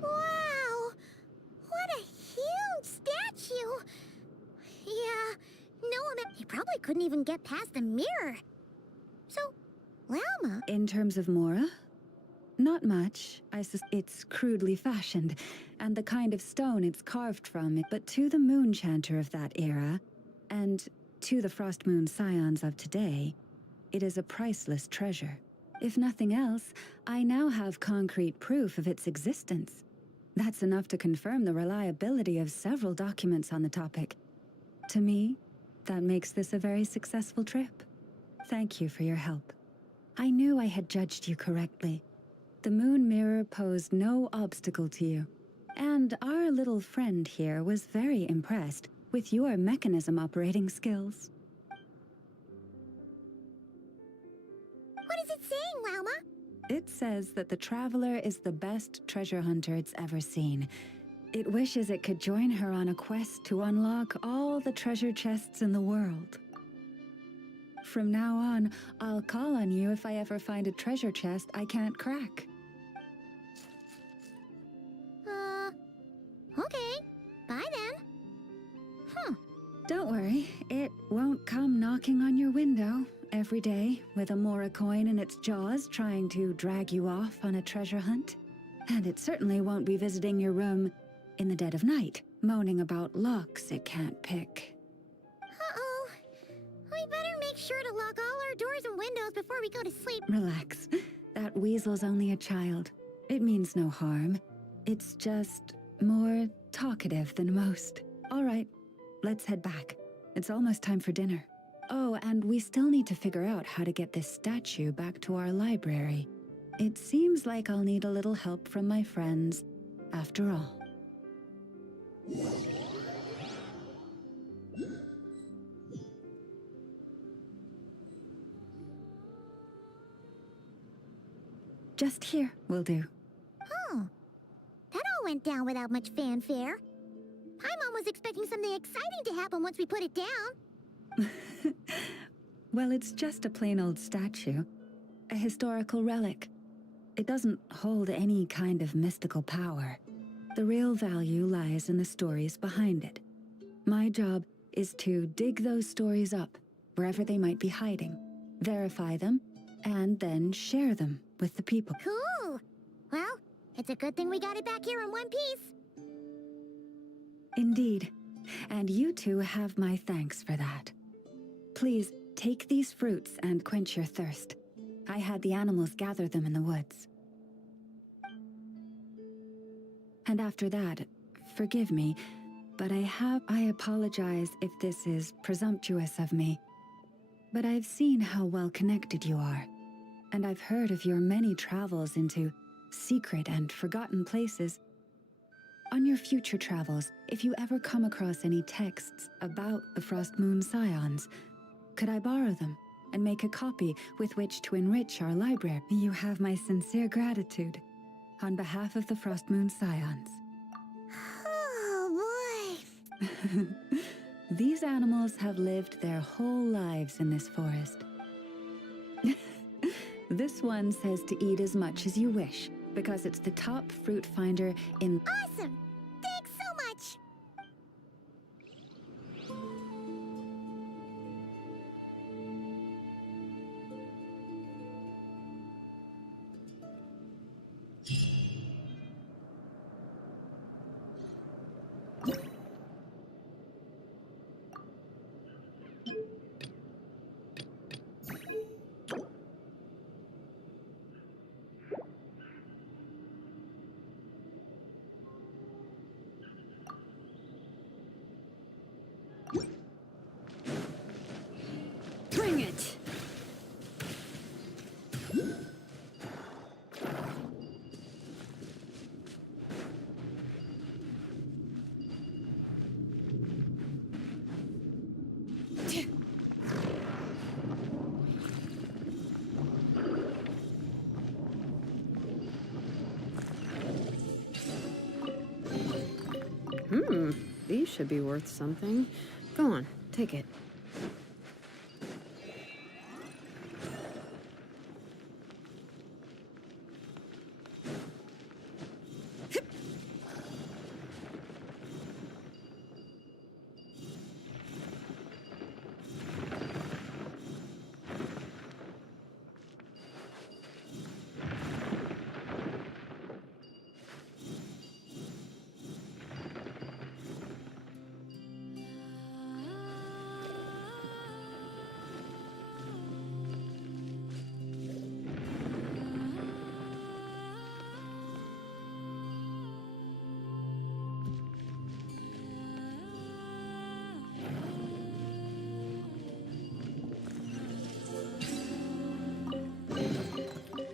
Wow! What a huge statue! Yeah, he probably couldn't even get past the mirror. So, Lauma... In terms of Mora? Not much. It's crudely fashioned, and the kind of stone it's carved from, but to the moon chanter of that era, and to the Frost Moon scions of today, it is a priceless treasure. If nothing else, I now have concrete proof of its existence. That's enough to confirm the reliability of several documents on the topic. To me, that makes this a very successful trip. Thank you for your help. I knew I had judged you correctly. The moon mirror posed no obstacle to you. And our little friend here was very impressed with your mechanism operating skills. What is it saying, Lauma? It says that the Traveler is the best treasure hunter it's ever seen. It wishes it could join her on a quest to unlock all the treasure chests in the world. From now on, I'll call on you if I ever find a treasure chest I can't crack. Okay. Bye then. Don't worry, it won't come knocking on your window every day with a Mora coin in its jaws trying to drag you off on a treasure hunt. And it certainly won't be visiting your room in the dead of night, moaning about locks it can't pick. Uh-oh. We better make sure to lock all our doors and windows before we go to sleep. Relax. That weasel's only a child. It means no harm. It's just more talkative than most. All right, let's head back. It's almost time for dinner. Oh, and we still need to figure out how to get this statue back to our library. It seems like I'll need a little help from my friends, after all. Just here will do. Oh. That all went down without much fanfare. Paimon was expecting something exciting to happen once we put it down. Well, it's just a plain old statue. A historical relic. It doesn't hold any kind of mystical power. The real value lies in the stories behind it. My job is to dig those stories up, wherever they might be hiding, verify them, and then share them with the people. Cool. Well, it's a good thing we got it back here in one piece. Indeed. And you two have my thanks for that. Please, take these fruits and quench your thirst. I had the animals gather them in the woods. And after that, forgive me, but I apologize if this is presumptuous of me. But I've seen how well connected you are, and I've heard of your many travels into secret and forgotten places. On your future travels, if you ever come across any texts about the Frost Moon Scions, could I borrow them and make a copy with which to enrich our library? You have my sincere gratitude on behalf of the Frost Moon Scions. Oh boy. These animals have lived their whole lives in this forest. This one says to eat as much as you wish, because it's the top fruit finder in... Awesome. Thanks so much. Bring it! These should be worth something. Go on, take it.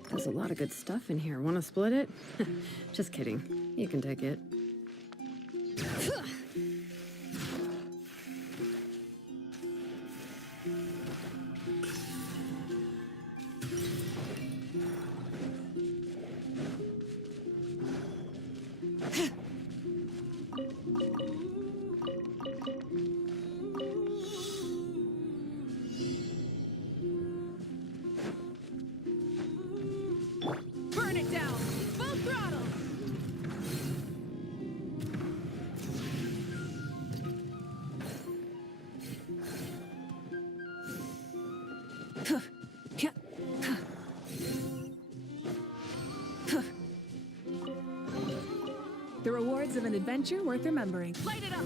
There's a lot of good stuff in here. Want to split it? Just kidding. You can take it. Burn it down! Full throttle! The rewards of an adventure worth remembering. Light it up!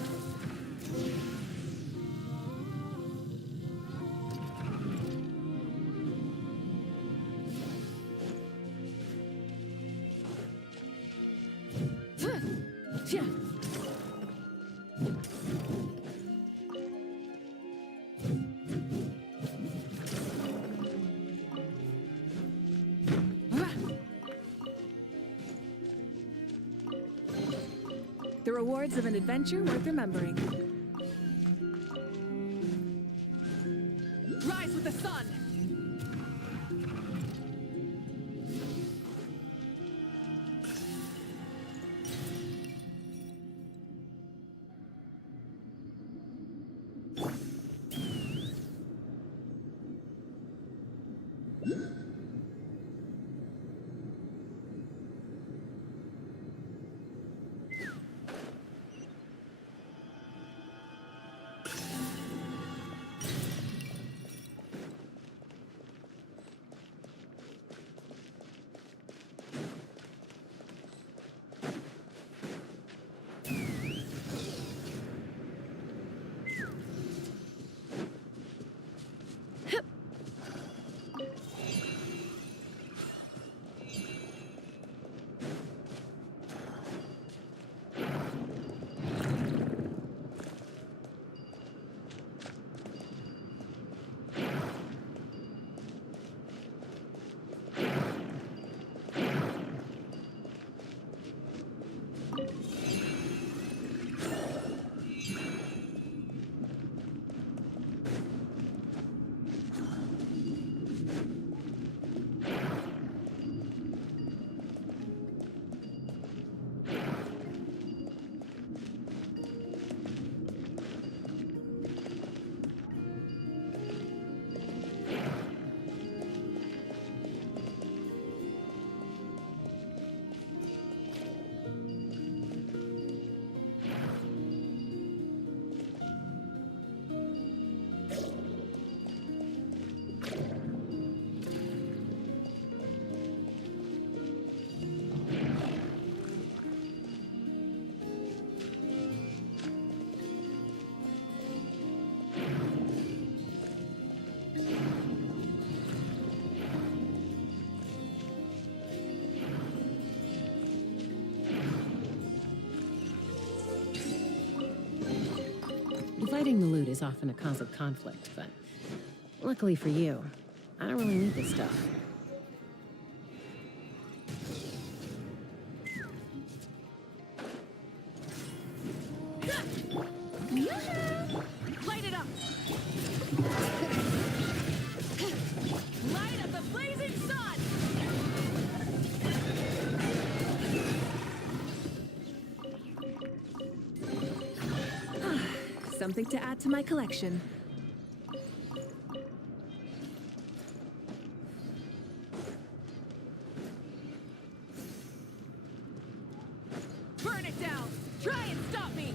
The rewards of an adventure worth remembering. Rise with the sun! Fighting the loot is often a cause of conflict, but luckily for you, I don't really need this stuff. Light it up! Light up the blazing sun! Something to add to my collection. Burn it down! Try and stop me!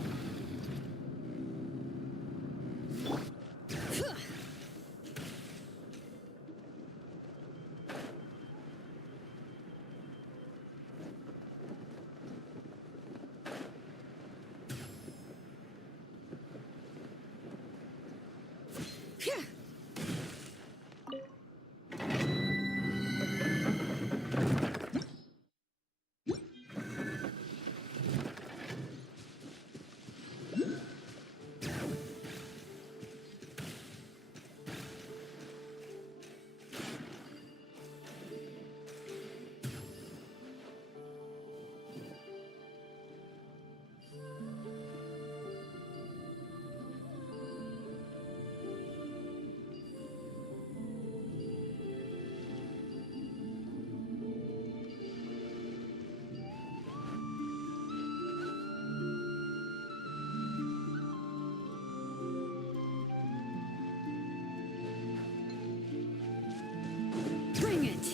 Bring it!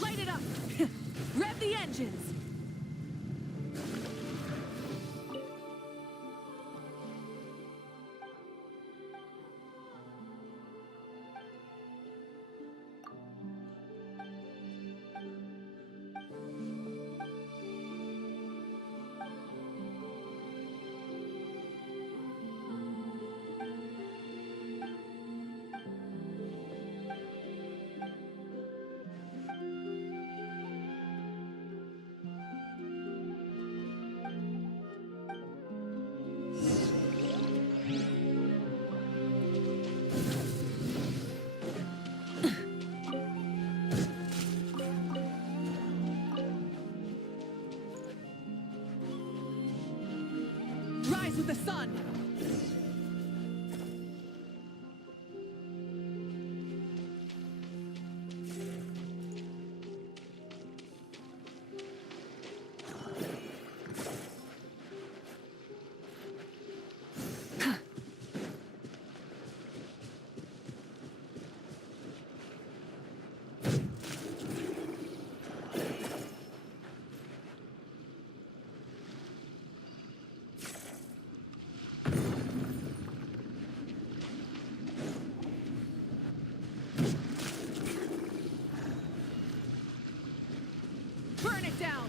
Light it up! Rev the engines! Rise with the sun! Burn it down!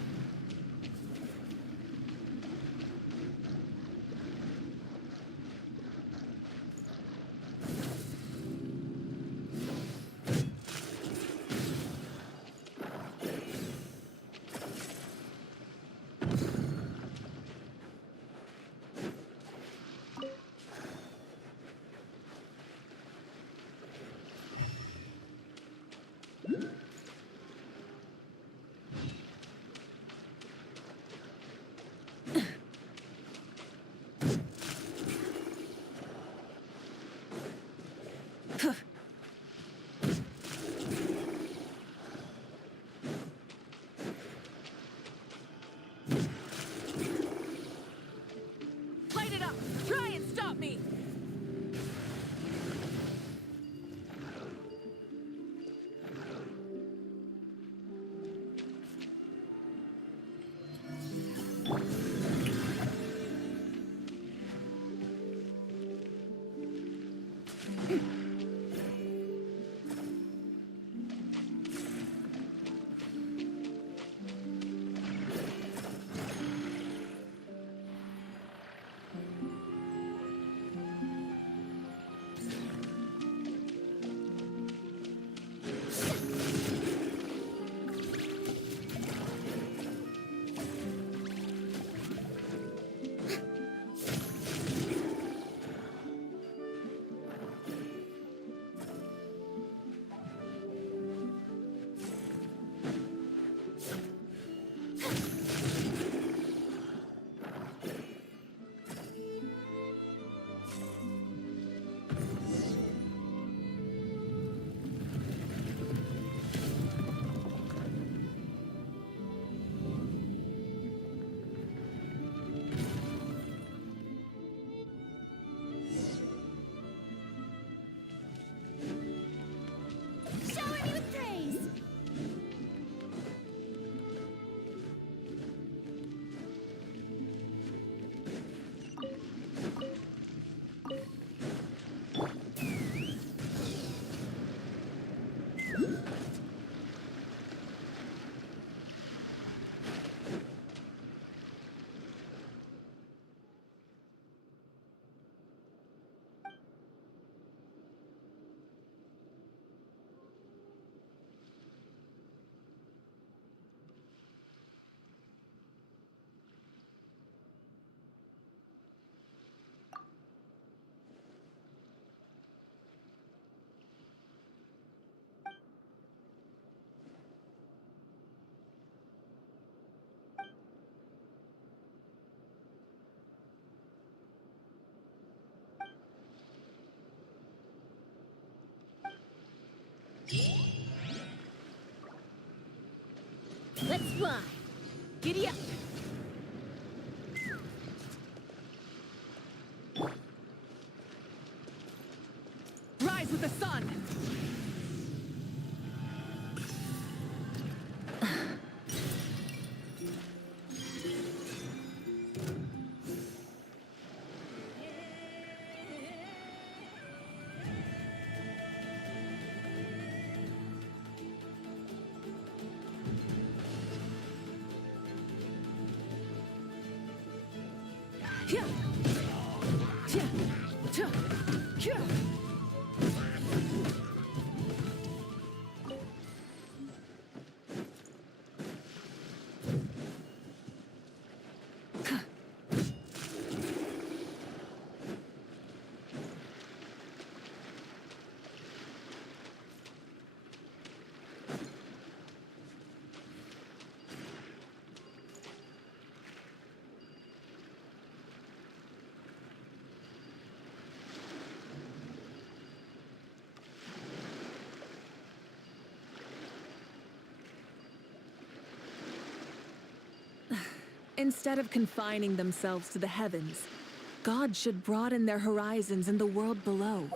Let's fly. Giddy up. Rise with the sun! Instead of confining themselves to the heavens, God should broaden their horizons in the world below.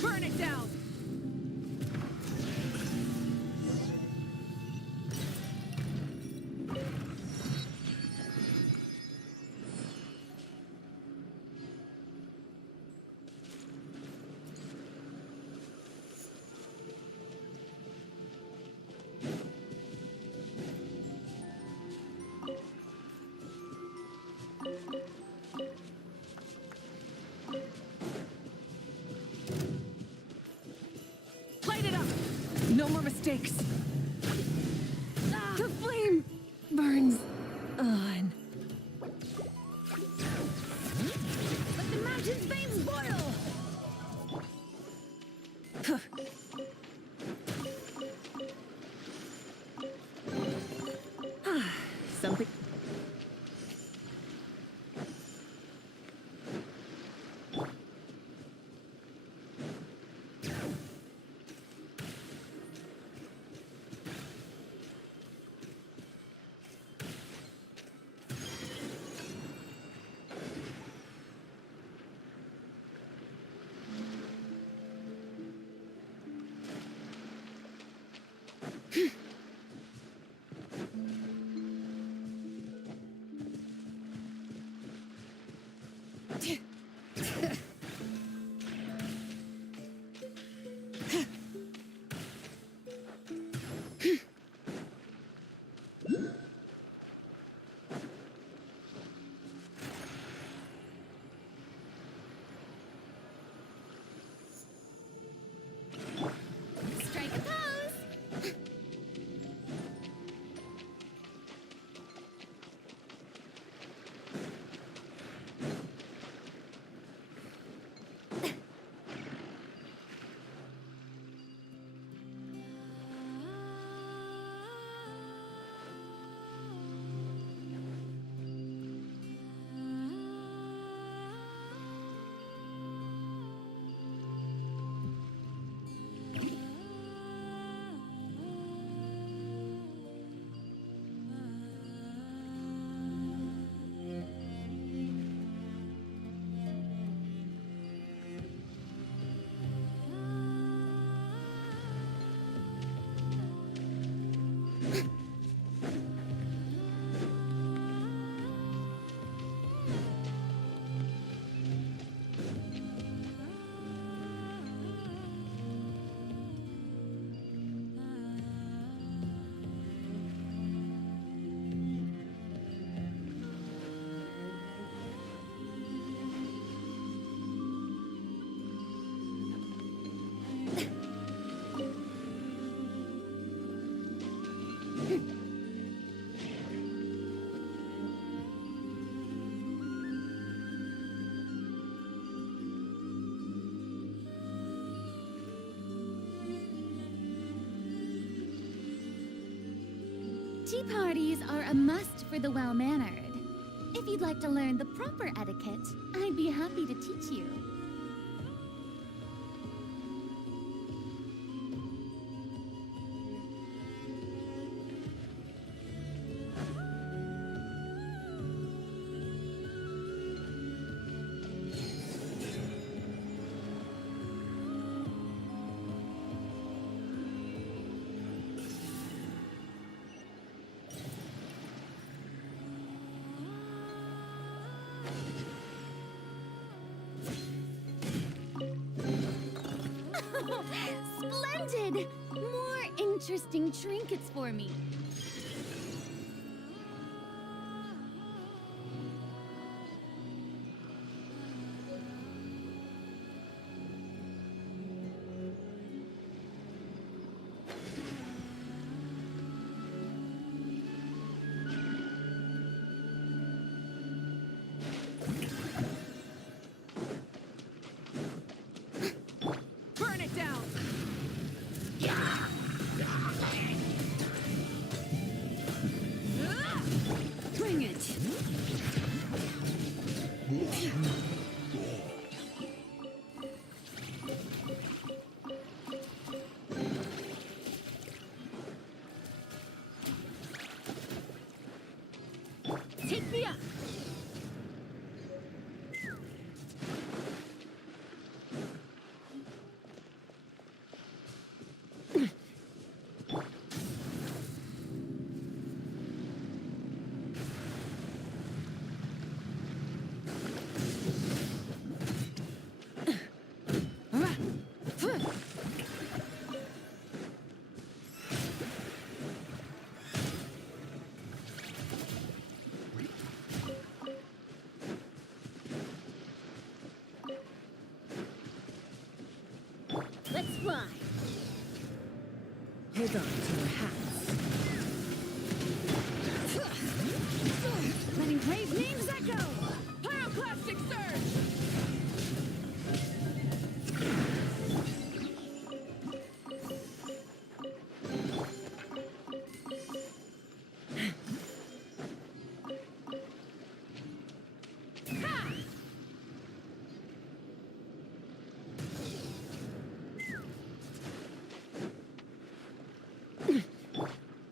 Burn it down! Light it up! No more mistakes! The flame burns on. Let the mountain's veins boil! Something... Tea parties are a must for the well-mannered. If you'd like to learn the proper etiquette, I'd be happy to teach you. Splendid! More interesting trinkets for me. Burn it down! Bring it! Take me up! Let's fly. Hold on to your hats. Letting brave names echo! Pyroclastic surge!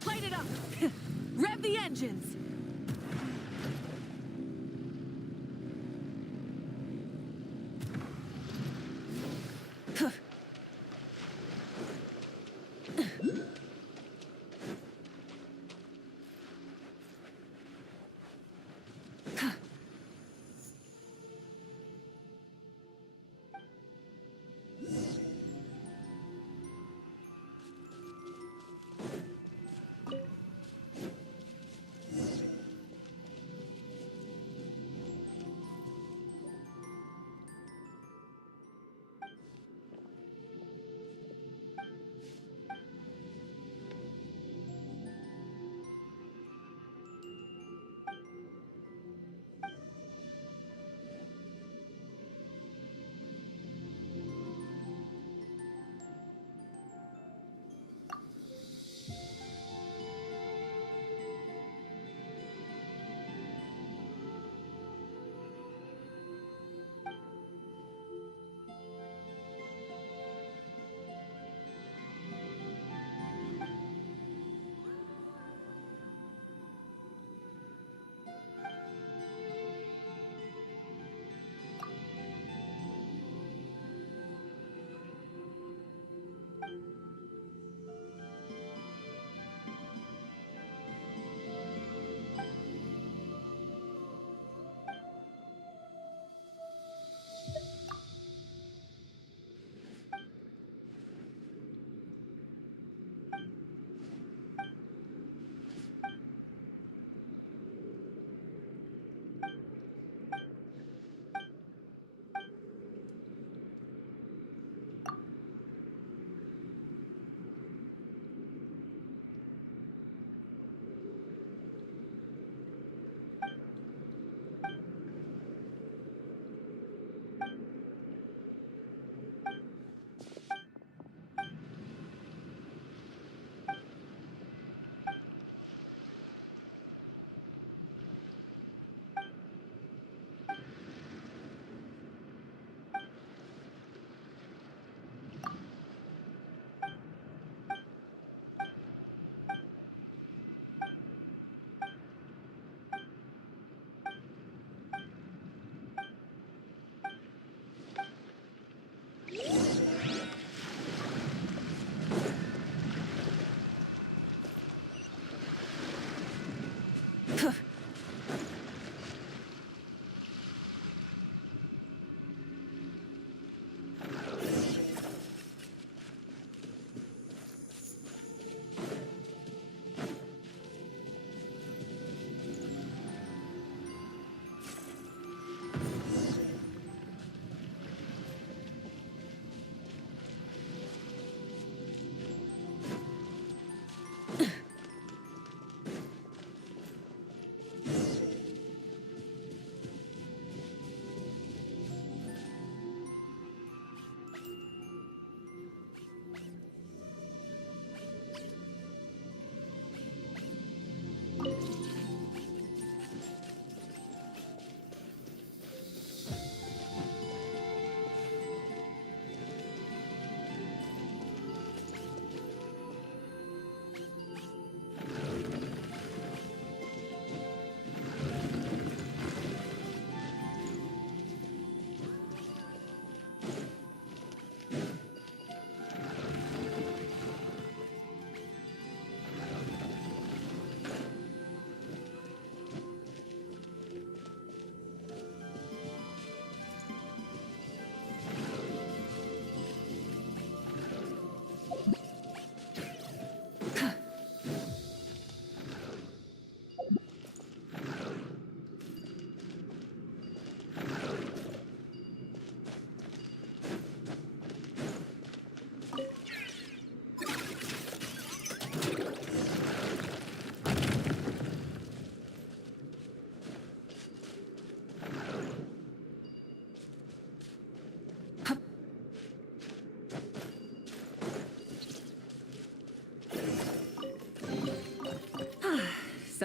Light it up! Rev the engines!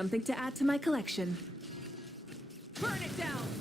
Something to add to my collection. Burn it down!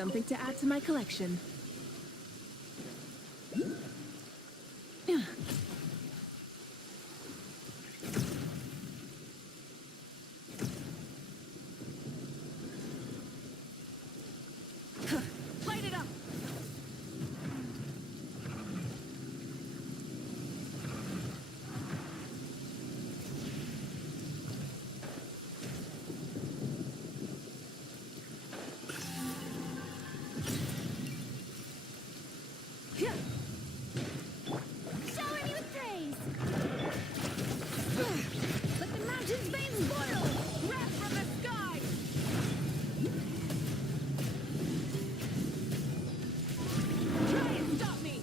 something to add to my collection. Light it up! Shower me with praise! Let the mountain's veins boil! Wrath from the sky! Try and stop me!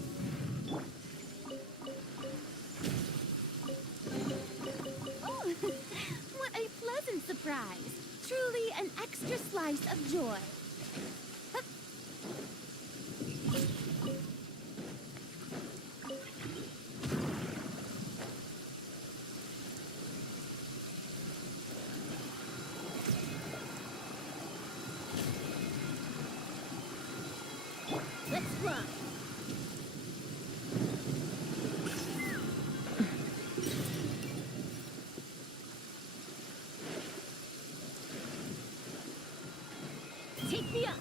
Oh, what a pleasant surprise! Truly an extra slice of joy. Let's run! Take me up!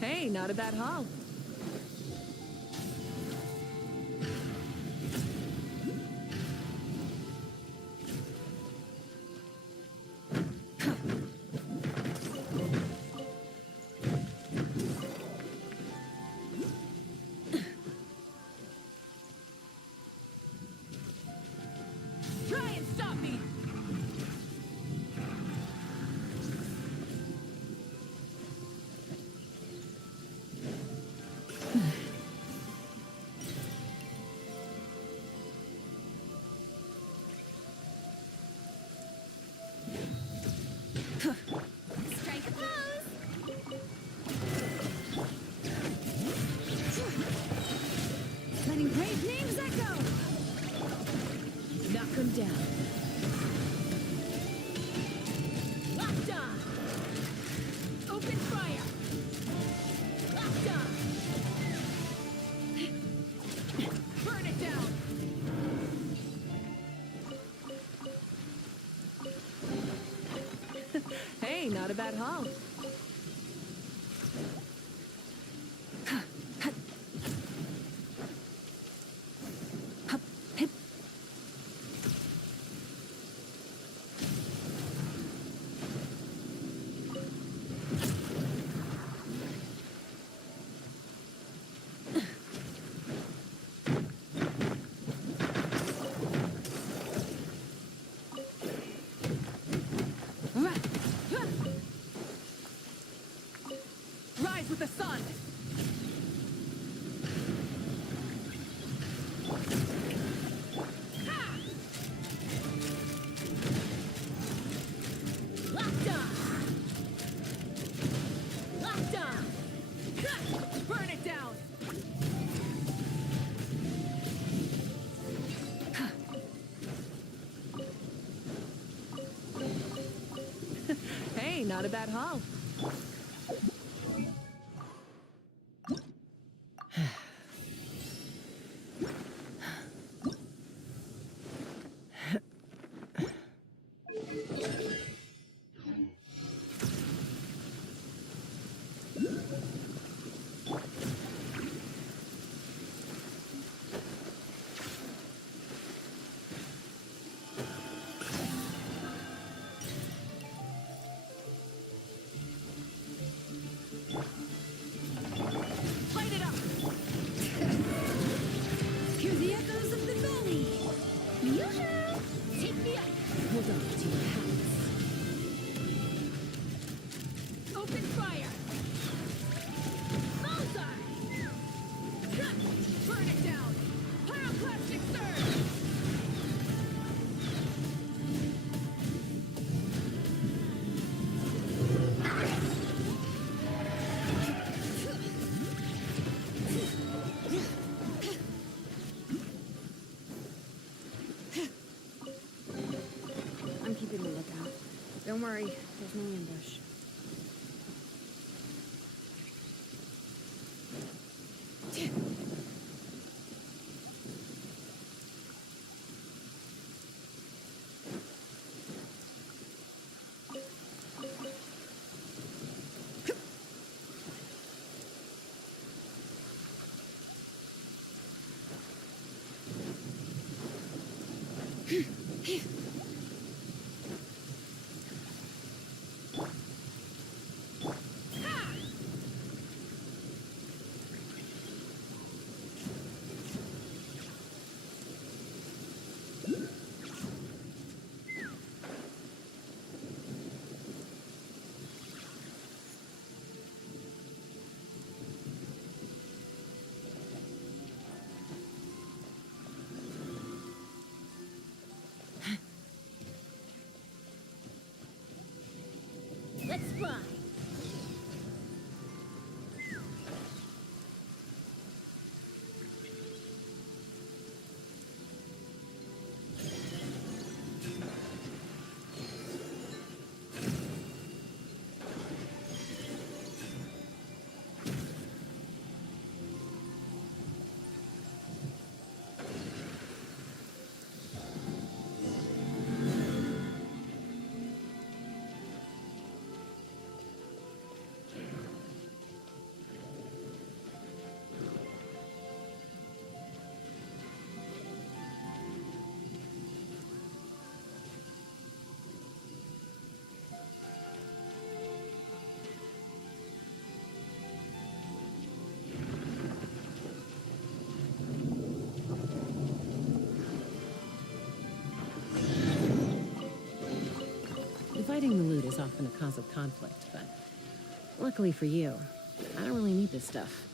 Hey, not a bad haul. Try and stop me! Strike a pose! Letting brave names echo! Knock him down. Locked on! Open fire! Locked on! Burn it down! Hey, not a bad haul. Rise with the sun! Locked on! Locked on! Burn it down! Hey, not a bad haul. Don't worry, there's no ambush. Let's fly. Dividing the loot is often a cause of conflict, but luckily for you, I don't really need this stuff.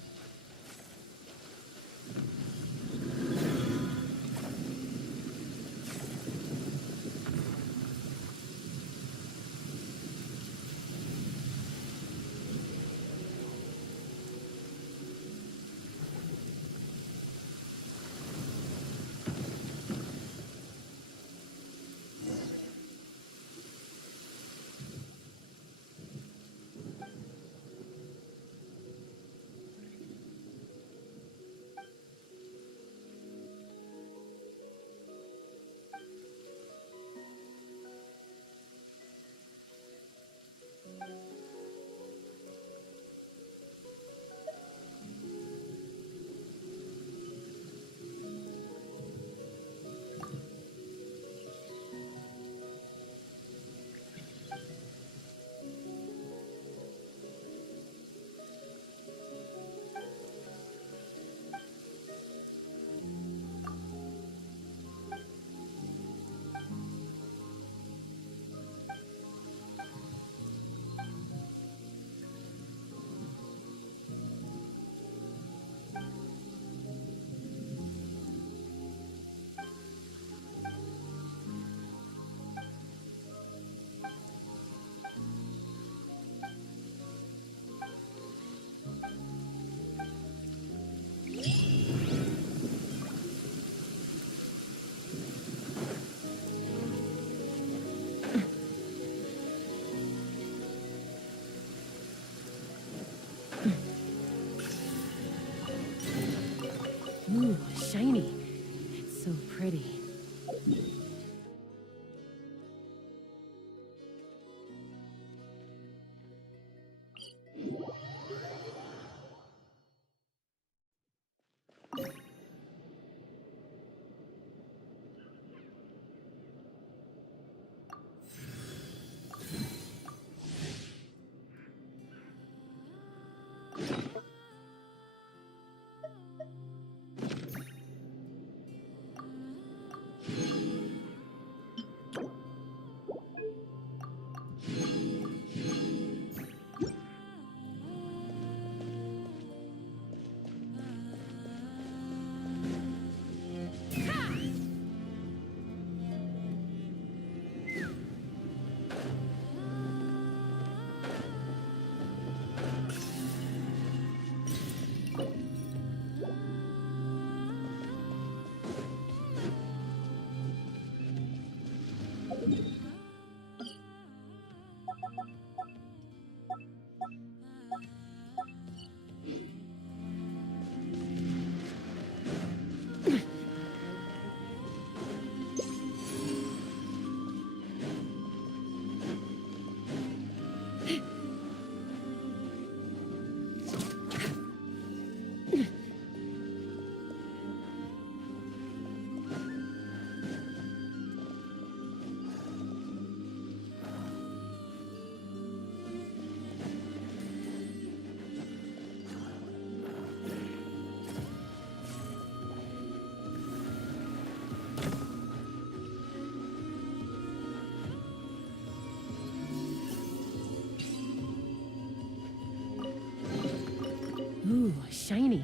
shiny.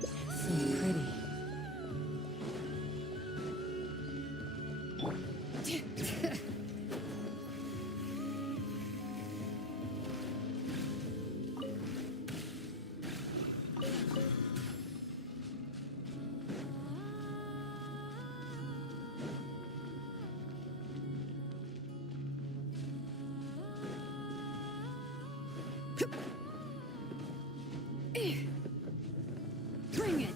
So pretty. Bring it!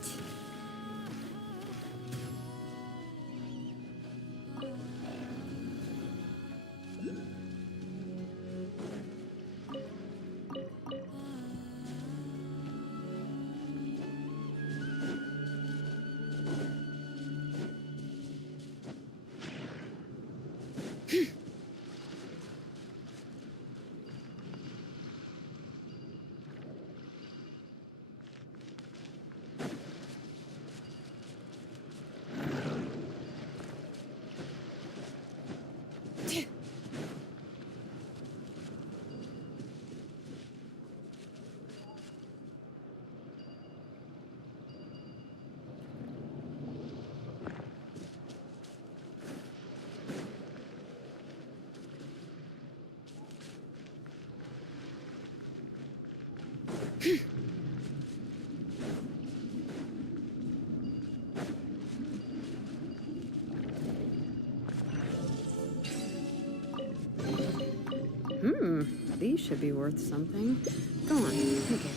These should be worth something. Go on, take it.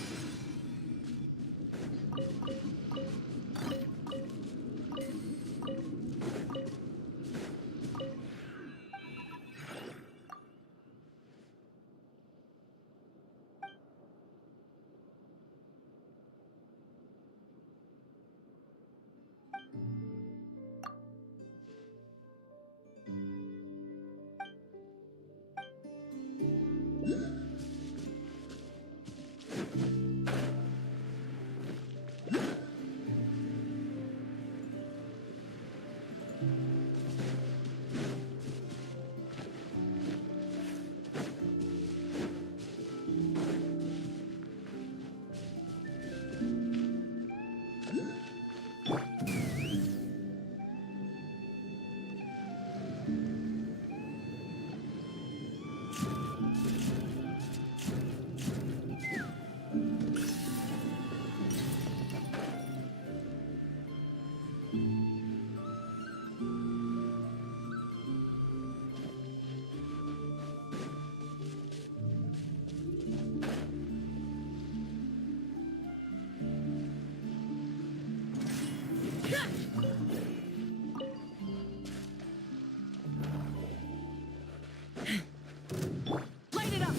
Light it up!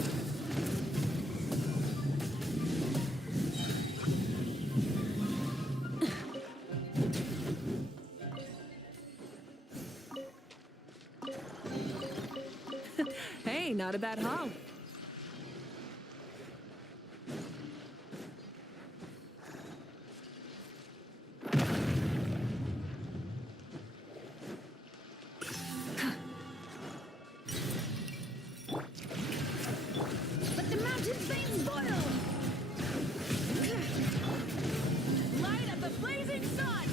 Hey, not a bad haul. But the mountain flames boil! Light up the blazing sun!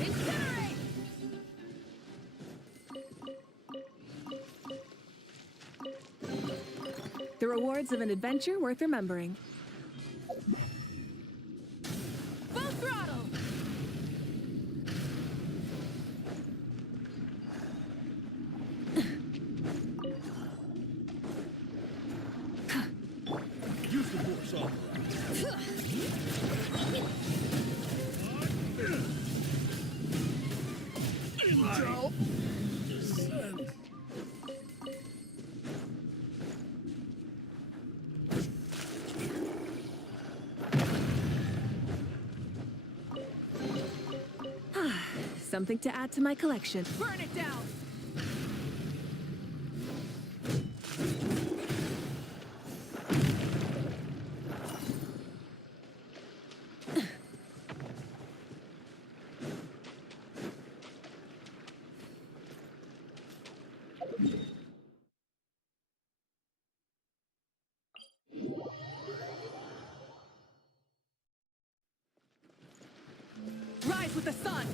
Incinerate! The rewards of an adventure worth remembering. Full throttle! Use the force all around. Descend. Something to add to my collection. Burn it down! rise with the sun!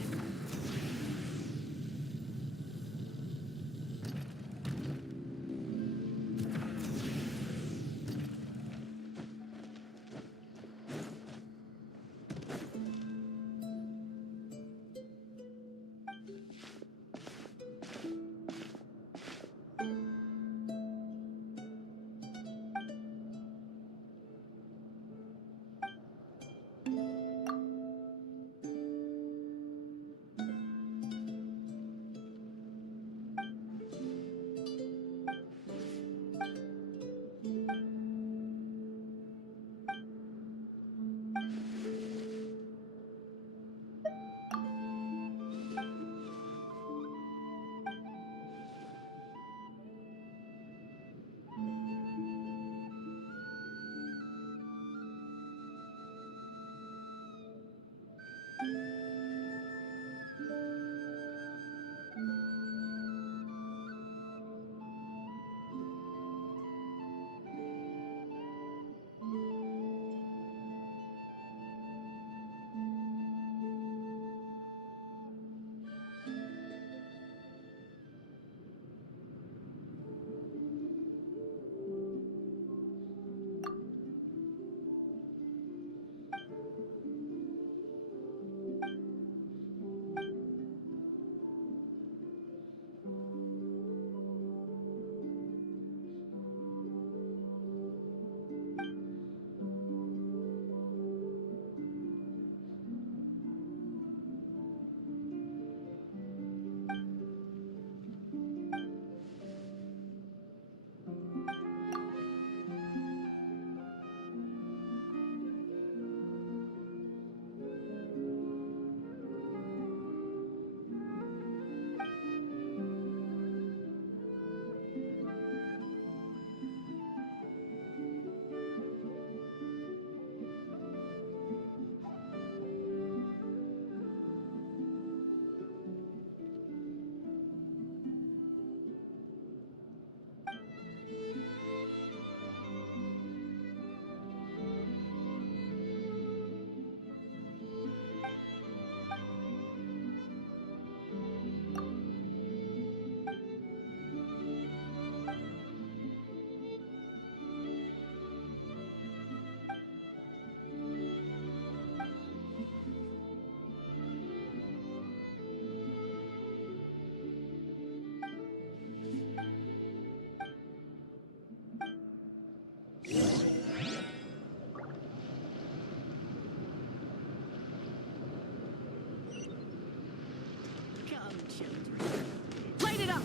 Light it up!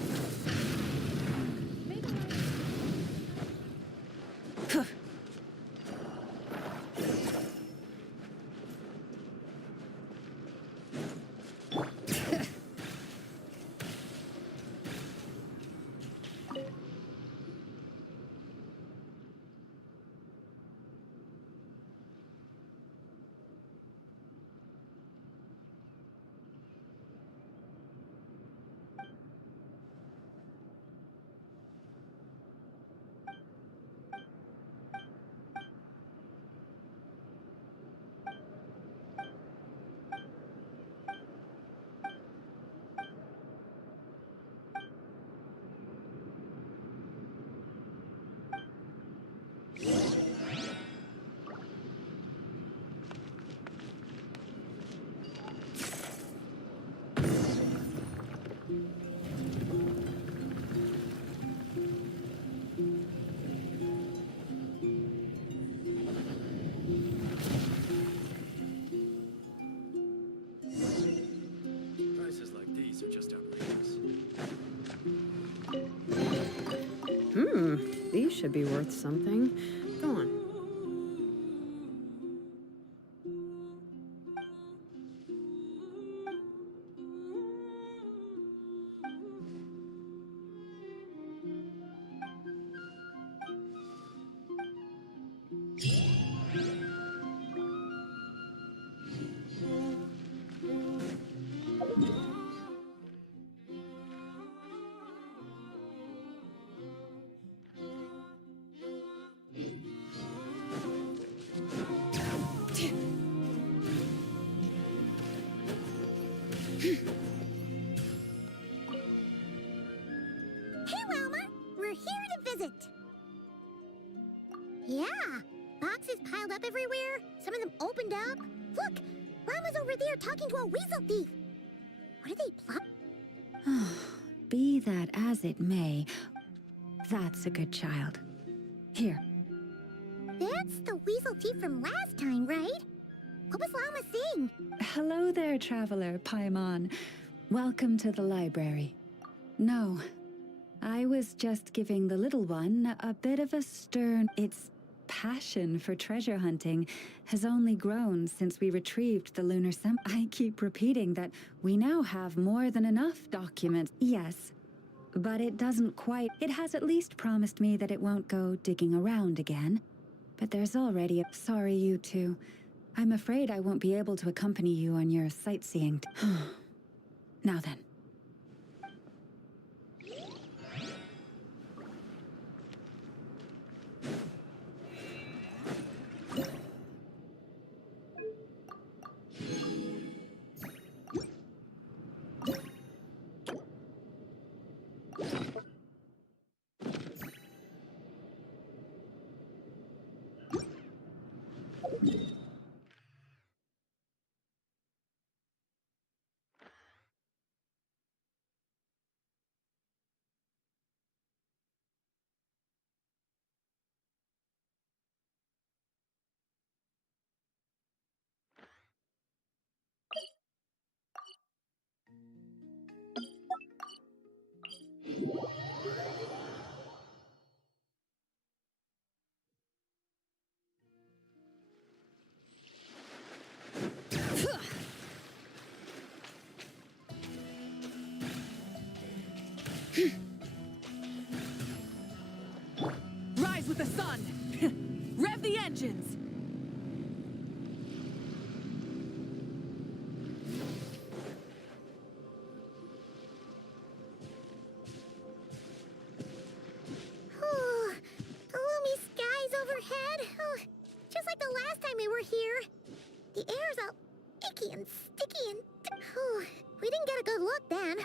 Prices like these are just outrageous. These should be worth something. Go on. Wilma! We're here to visit. Yeah, boxes piled up everywhere. Some of them opened up. Look, Rama's over there talking to a weasel thief. What are they plotting? Be that as it may, that's a good child. Here. That's the weasel thief from last time, right? What was Llama saying? Hello there, traveler, Paimon. Welcome to the library. No, I was just giving the little one a bit of a stern... Its passion for treasure hunting has only grown since we retrieved the lunar I keep repeating that we now have more than enough documents. Yes, but it doesn't quite... It has at least promised me that it won't go digging around again. But there's already a... Sorry, you two. I'm afraid I won't be able to accompany you on your sightseeing. Now then. Rise with the sun! Rev the engines! Gloomy skies overhead. Oh, just like the last time we were here. The air's all icky and sticky and... Oh, we didn't get a good look then.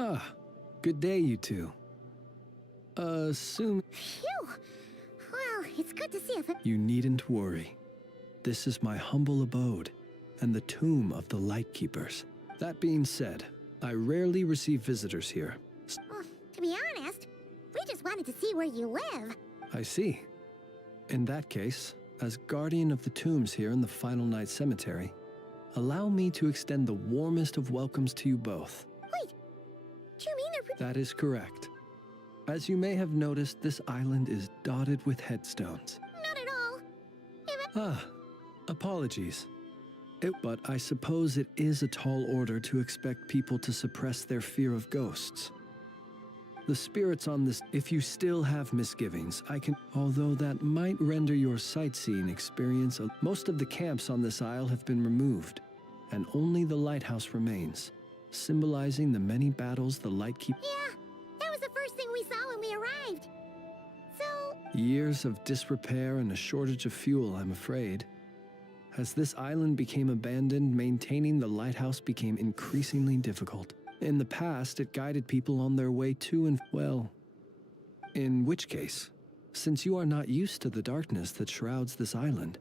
Ah, good day, you two. Phew! Well, it's good to see you. You needn't worry. This is my humble abode, and the tomb of the Lightkeepers. That being said, I rarely receive visitors here. Well, to be honest, we just wanted to see where you live. I see. In that case, as guardian of the tombs here in the Final Night Cemetery, allow me to extend the warmest of welcomes to you both. Wait, do you mean That is correct. As you may have noticed, this island is dotted with headstones. Not at all. Apologies. But I suppose it is a tall order to expect people to suppress their fear of ghosts. The spirits on this, if you still have misgivings, although that might render your sightseeing experience, most of the camps on this isle have been removed, and only the lighthouse remains, symbolizing the many battles the Lightkeep... Yeah, that was the first thing we saw when we arrived. So... Years of disrepair and a shortage of fuel, I'm afraid. As this island became abandoned, maintaining the lighthouse became increasingly difficult. In the past, it guided people on their way to and, well, in which case, since you are not used to the darkness that shrouds this island,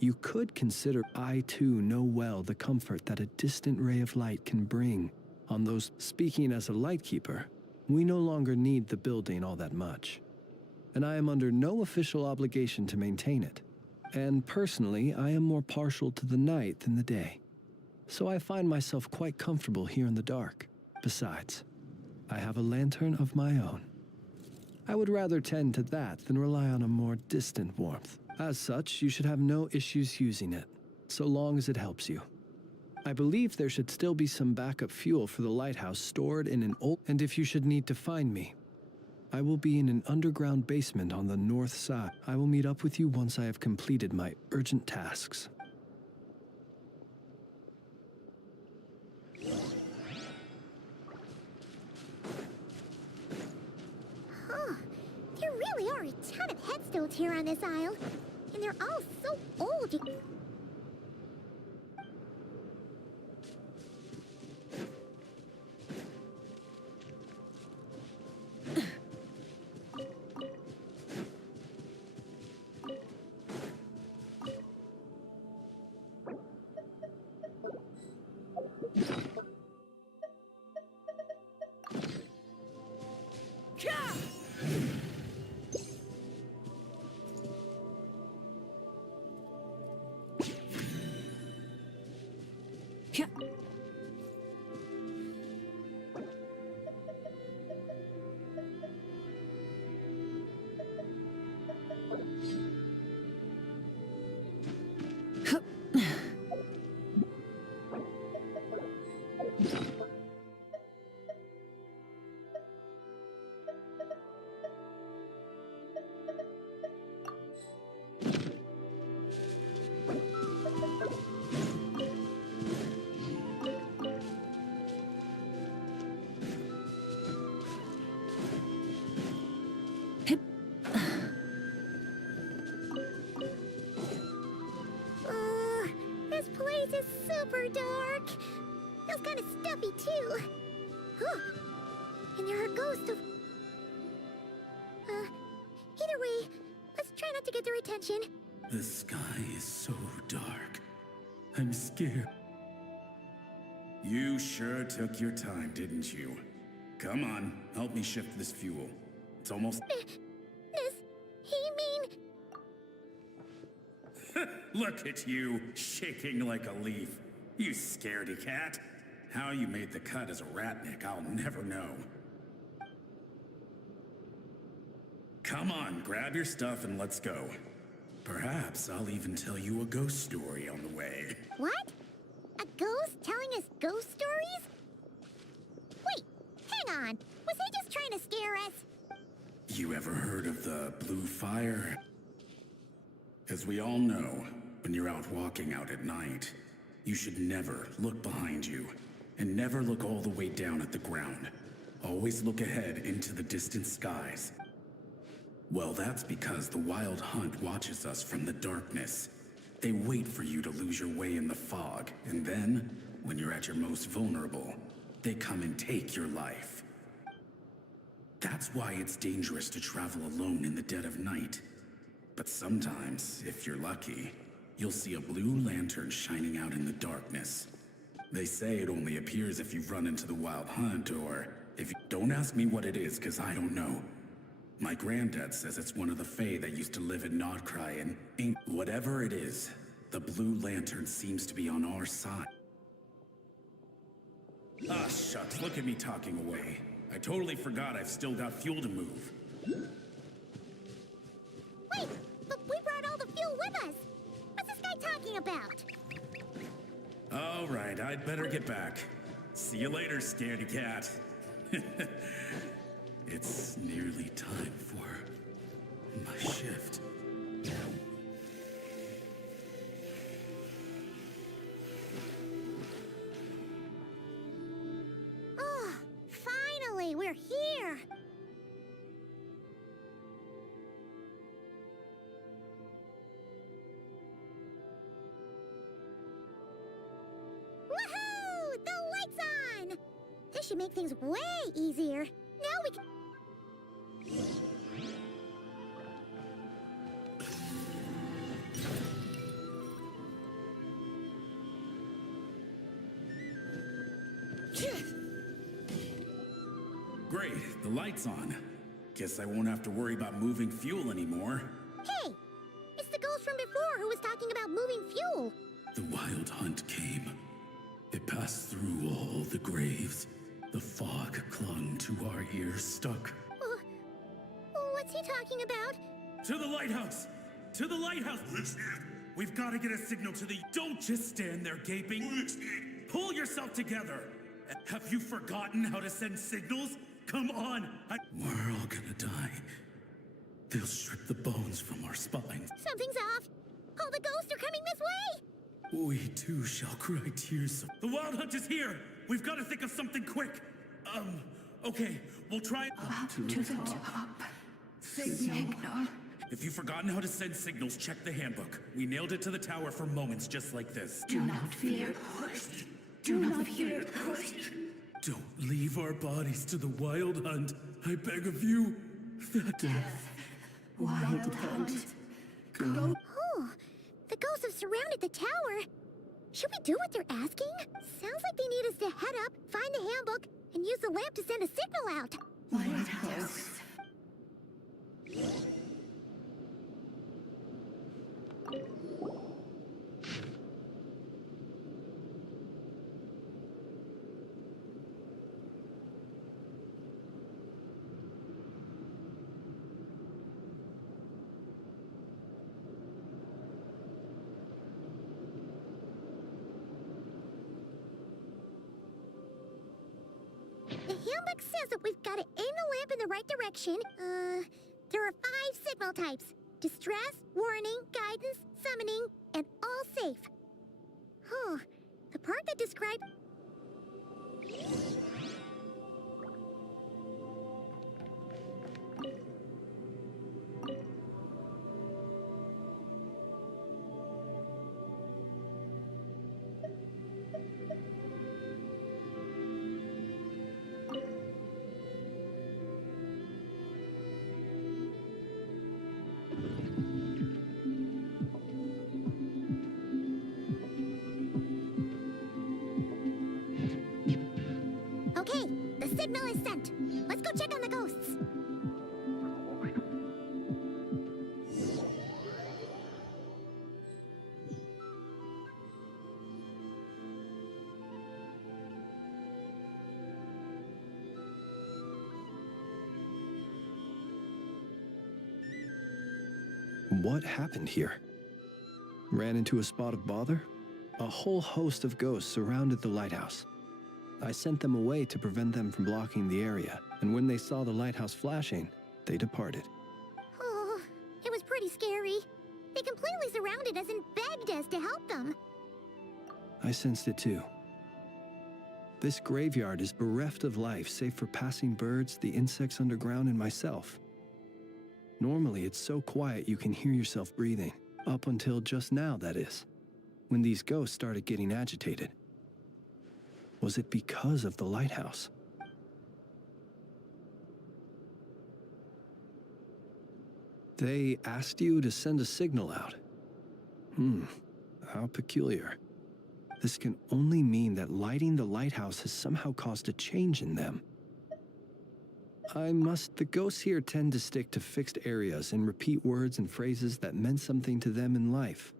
you could consider I too know well the comfort that a distant ray of light can bring on those. Speaking as a lightkeeper, we no longer need the building all that much, and I am under no official obligation to maintain it. And personally, I am more partial to the night than the day, so I find myself quite comfortable here in the dark. Besides, I have a lantern of my own. I would rather tend to that than rely on a more distant warmth. As such, you should have no issues using it, so long as it helps you. I believe there should still be some backup fuel for the lighthouse stored in an old... And if you should need to find me, I will be in an underground basement on the north side. I will meet up with you once I have completed my urgent tasks. Huh. There really are a ton of headstones here on this isle. And they're all so old. This place is super dark. Feels kind of stuffy too. And there are ghosts of... either way, let's try not to get their attention. The sky is so dark. I'm scared. You sure took your time, didn't you? Come on, help me shift this fuel. It's almost... Does he mean... Look at you, shaking like a leaf. You scaredy cat. How you made the cut as a ratnik, I'll never know. Come on, grab your stuff and let's go. Perhaps I'll even tell you a ghost story on the way. What? A ghost telling us ghost stories? Wait, hang on. Was he just trying to scare us? You ever heard of the blue fire? As we all know, when you're out walking out at night, you should never look behind you, and never look all the way down at the ground. Always look ahead into the distant skies. Well, that's because the Wild Hunt watches us from the darkness. They wait for you to lose your way in the fog, and then, when you're at your most vulnerable, they come and take your life. That's why it's dangerous to travel alone in the dead of night. But sometimes, if you're lucky, you'll see a blue lantern shining out in the darkness. They say it only appears if you've run into the Wild Hunt, or if you... Don't ask me what it is, because I don't know. My granddad says it's one of the Fae that used to live in Nod-Krai and ain't... Whatever it is, the blue lantern seems to be on our side. Ah, shucks, look at me talking away. I totally forgot I've still got fuel to move. Wait, but we brought all the fuel with us. What's this guy talking about? All right, I'd better get back. See you later, scaredy cat. It's nearly time for my shift. Oh, finally, we're here. Woohoo! The light's on! This should make things way easier. Now we can... Great, the light's on. Guess I won't have to worry about moving fuel anymore. Hey! It's the ghost from before who was talking about moving fuel. The Wild Hunt came. It passed through all the graves. The fog clung to our ears, stuck. What's he talking about? To the lighthouse! To the lighthouse! We've got to get a signal to the... Don't just stand there gaping. Pull yourself together. Have you forgotten how to send signals? Come on! We're all gonna die. They'll strip the bones from our spines. Something's off. All the ghosts are coming this way. We too shall cry tears of... The Wild Hunt is here! We've got to think of something quick! Okay, we'll try... Up to the top. Signal If you've forgotten how to send signals, check the handbook. We nailed it to the tower for moments just like this. Do not fear, Ghost. Do not fear, Ghost. Don't leave our bodies to the wild hunt. I beg of you. Death. Wild hunt. Go. Oh, the ghosts have surrounded the tower. Should we do what they're asking? Sounds like they need us to head up, find the handbook, and use the lamp to send a signal out. Lighthouse. The handbook says that we've got to aim the lamp in the right direction. There are 5 signal types. Distress, warning, guidance, summoning, and all safe. Huh. The part that described... Okay, the signal is sent. Let's go check on the ghosts. What happened here? Ran into a spot of bother? A whole host of ghosts surrounded the lighthouse. I sent them away to prevent them from blocking the area, and when they saw the lighthouse flashing, they departed. Oh, it was pretty scary. They completely surrounded us and begged us to help them. I sensed it too. This graveyard is bereft of life save for passing birds, the insects underground, and myself. Normally, it's so quiet you can hear yourself breathing, up until just now, that is, when these ghosts started getting agitated. Was it because of the lighthouse? They asked you to send a signal out. How peculiar. This can only mean that lighting the lighthouse has somehow caused a change in them. The ghosts here tend to stick to fixed areas and repeat words and phrases that meant something to them in life.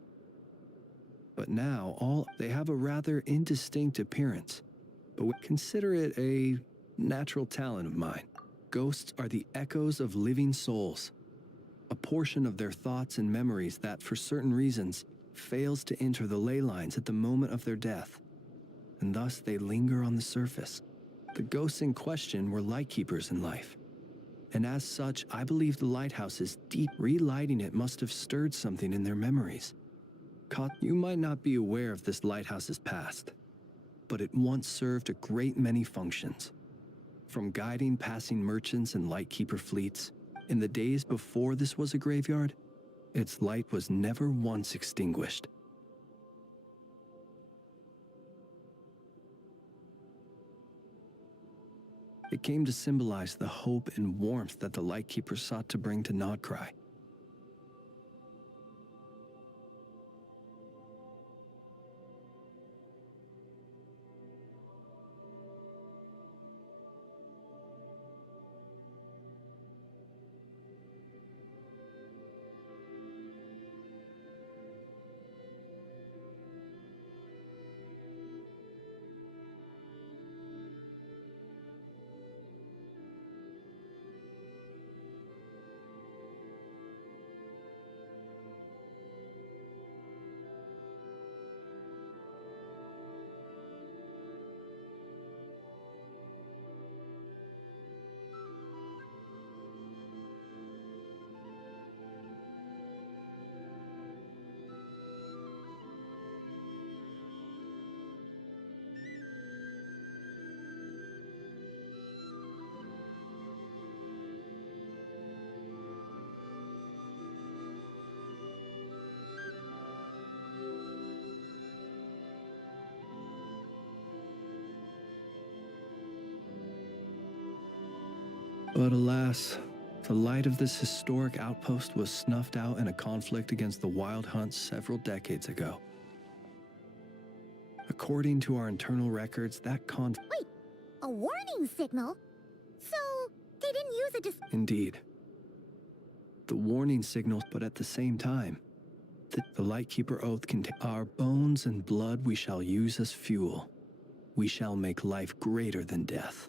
But now, they have a rather indistinct appearance. But we consider it a natural talent of mine. Ghosts are the echoes of living souls, a portion of their thoughts and memories that, for certain reasons, fails to enter the ley lines at the moment of their death, and thus they linger on the surface. The ghosts in question were lightkeepers in life, and as such, I believe the lighthouse is deep. Relighting it must have stirred something in their memories. You might not be aware of this lighthouse's past, but it once served a great many functions. From guiding passing merchants and lightkeeper fleets, in the days before this was a graveyard, its light was never once extinguished. It came to symbolize the hope and warmth that the lightkeeper sought to bring to Nod-Krai. But alas, the light of this historic outpost was snuffed out in a conflict against the Wild Hunt several decades ago. According to our internal records, that Wait, a warning signal? So, they didn't use a Indeed. The warning signal, but at the same time, the Lightkeeper Oath contains our bones and blood we shall use as fuel. We shall make life greater than death.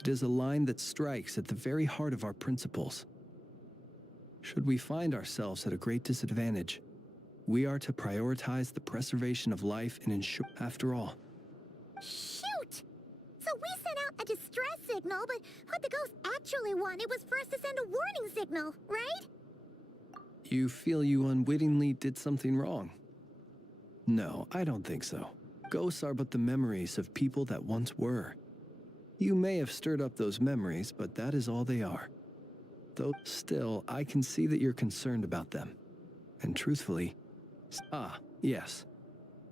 It is a line that strikes at the very heart of our principles. Should we find ourselves at a great disadvantage, we are to prioritize the preservation of life and ensure, after all. Shoot! So we sent out a distress signal, but what the ghost actually wanted was for us to send a warning signal, right? You feel you unwittingly did something wrong? No, I don't think so. Ghosts are but the memories of people that once were. You may have stirred up those memories, but that is all they are. Though still, I can see that you're concerned about them. And truthfully, yes.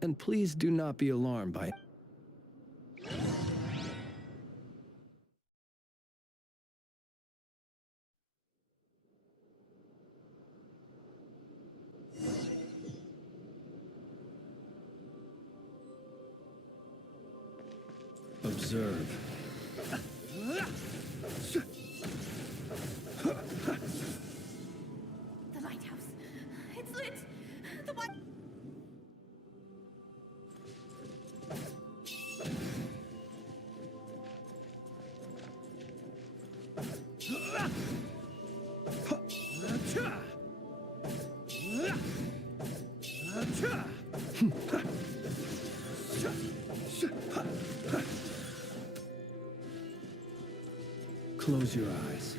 And please do not be alarmed by it. Observe. The lighthouse. It's lit. The what? Close your eyes.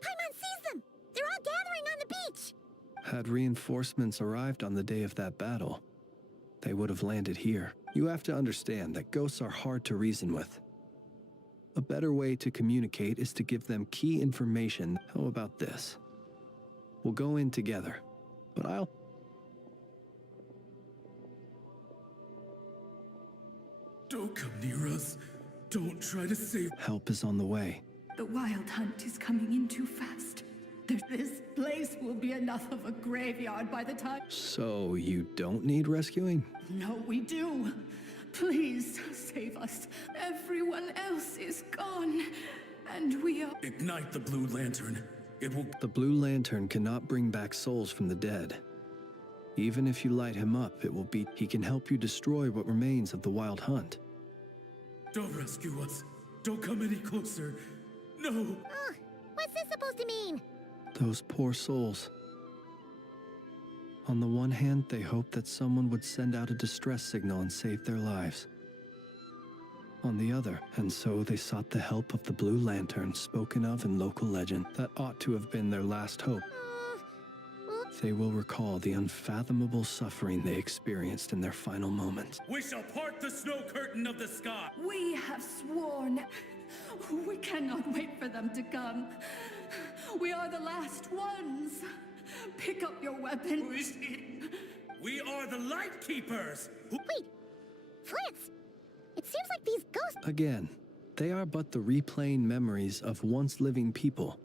Paimon sees them! They're all gathering on the beach! Had reinforcements arrived on the day of that battle, they would have landed here. You have to understand that ghosts are hard to reason with. A better way to communicate is to give them key information. How about this? We'll go in together, but I'll... Don't come near us. Don't try to save... Help is on the way. The Wild Hunt is coming in too fast. This place will be enough of a graveyard by the time... So you don't need rescuing? No, we do. Please, save us. Everyone else is gone. And we are... Ignite the blue lantern. It will... The blue lantern cannot bring back souls from the dead. Even if you light him up, it will be... He can help you destroy what remains of the Wild Hunt. Don't rescue us. Don't come any closer. No. What's this supposed to mean? Those poor souls. On the one hand, they hoped that someone would send out a distress signal and save their lives. On the other, and so they sought the help of the Blue Lantern spoken of in local legend. That ought to have been their last hope. They will recall the unfathomable suffering they experienced in their final moments. We shall part the snow curtain of the sky. We have sworn. We cannot wait for them to come. We are the last ones. Pick up your weapon. Who is it? We are the Light Keepers. Wait, Fritz! It seems like these ghosts... Again, they are but the replaying memories of once living people.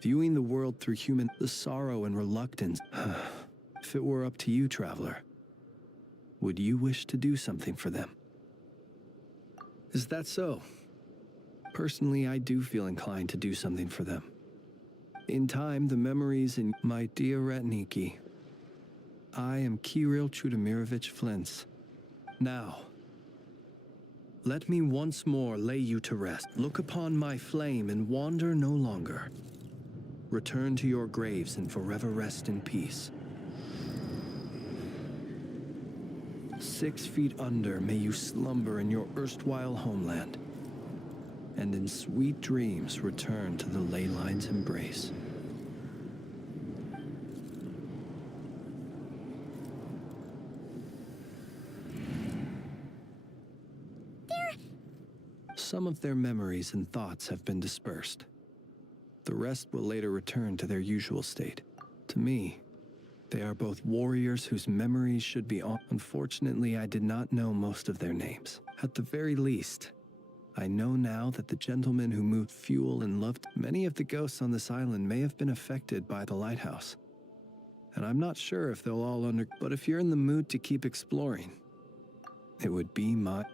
Viewing the world through the sorrow and reluctance. If it were up to you, traveler, would you wish to do something for them? Is that so? Personally, I do feel inclined to do something for them. In time, the memories in my dear Retniki. I am Kirill Chudamirovich Flintz. Now, let me once more lay you to rest. Look upon my flame and wander no longer. Return to your graves and forever rest in peace. 6 feet under may you slumber in your erstwhile homeland, and in sweet dreams return to the ley line's embrace. Some of their memories and thoughts have been dispersed. The rest will later return to their usual state. To me, they are both warriors whose memories should be on. Unfortunately, I did not know most of their names. At the very least, I know now that the gentleman who moved fuel and loved many of the ghosts on this island may have been affected by the lighthouse. And I'm not sure if they'll all but if you're in the mood to keep exploring, it would be my...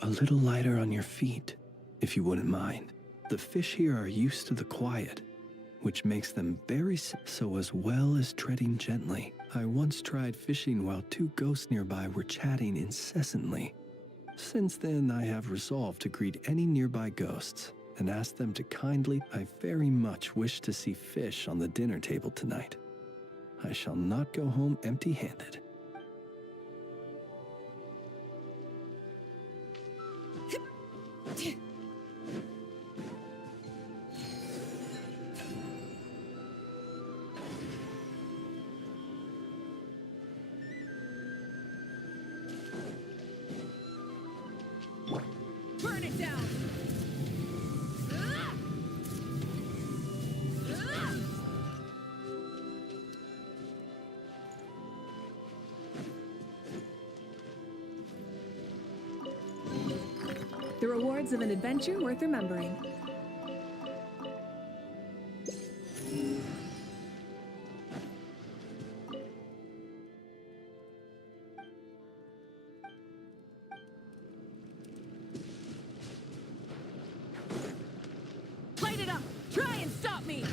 A little lighter on your feet, if you wouldn't mind. The fish here are used to the quiet, which makes them very so as well as treading gently. I once tried fishing while 2 ghosts nearby were chatting incessantly. Since then, I have resolved to greet any nearby ghosts and ask them to kindly... I very much wish to see fish on the dinner table tonight. I shall not go home empty-handed. Burn it down! The rewards of an adventure worth remembering. Try and stop me!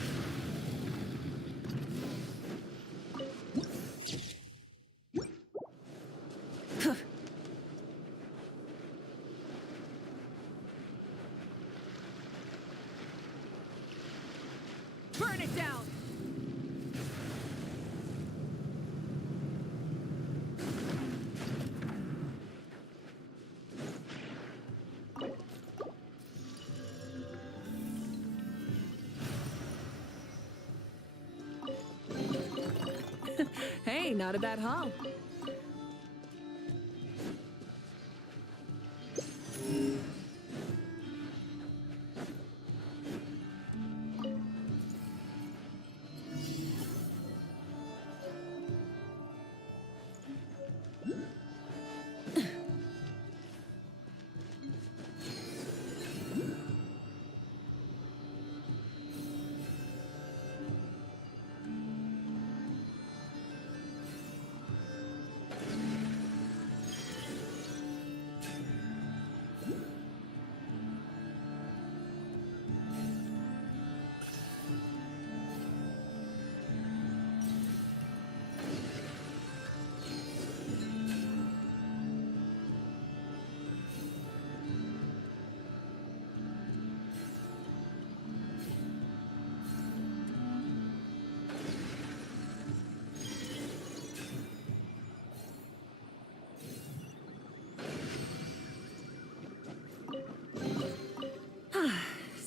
Burn it down! Hey, not a bad haul.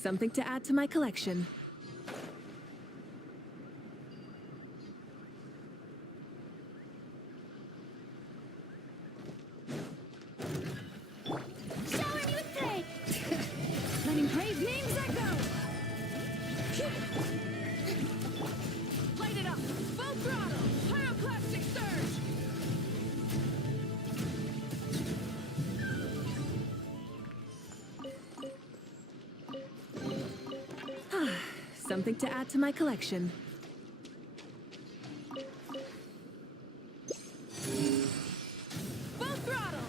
Something to add to my collection. Letting praise names echo! Light it up! Full throttle! Pyroclastic surge! Something to add to my collection. Full throttle!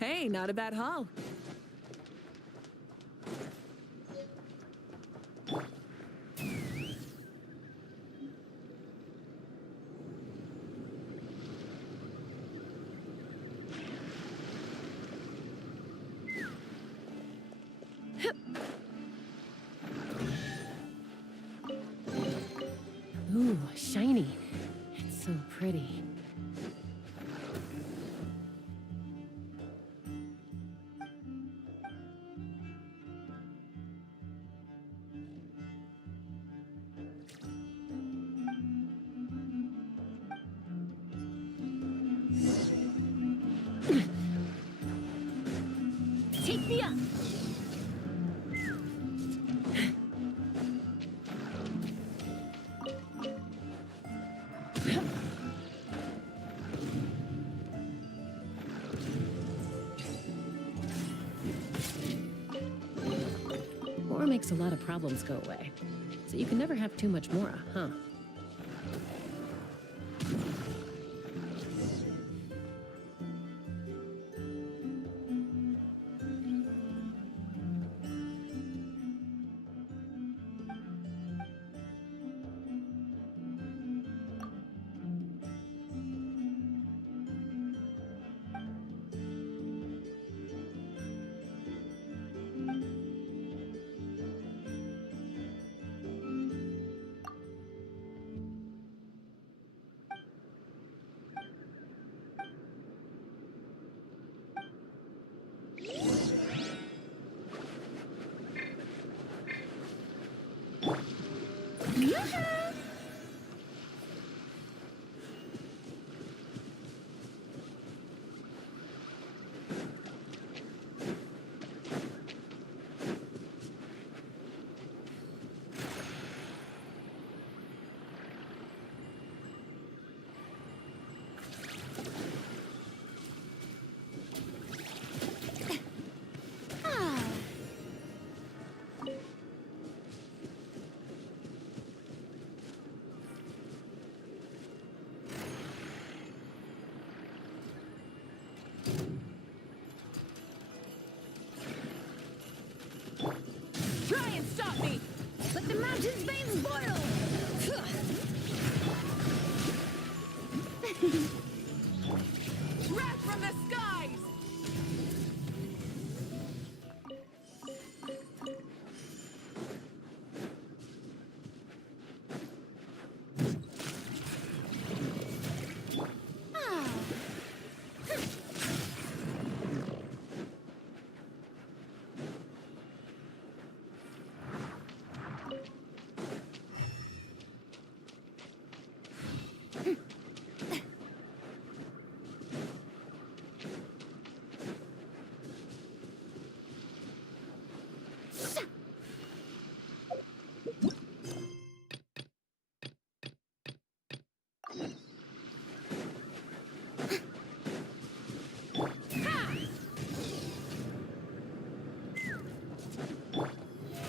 Hey, not a bad haul. Ooh, shiny. It's so pretty. Take me up! More makes a lot of problems go away. So you can never have too much Mora, huh? from the skies!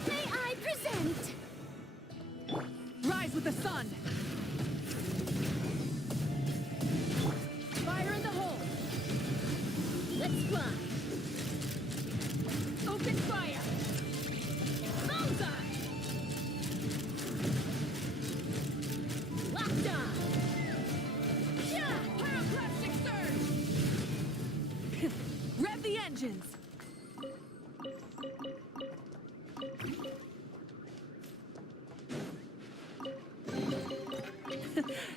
May I present? Rise with the sun! Fire in the hole! Let's fly. Open fire! Bullseye! Locked on. Yeah! Pyroclastic surge! Rev the engines!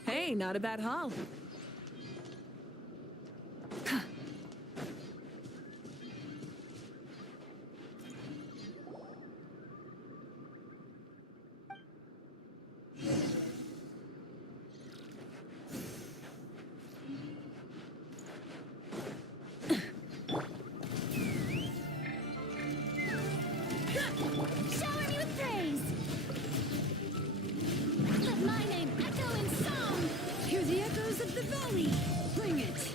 Hey, not a bad haul. Shower me with praise. Let my name echo in song. Hear the echoes of the valley. Bring it.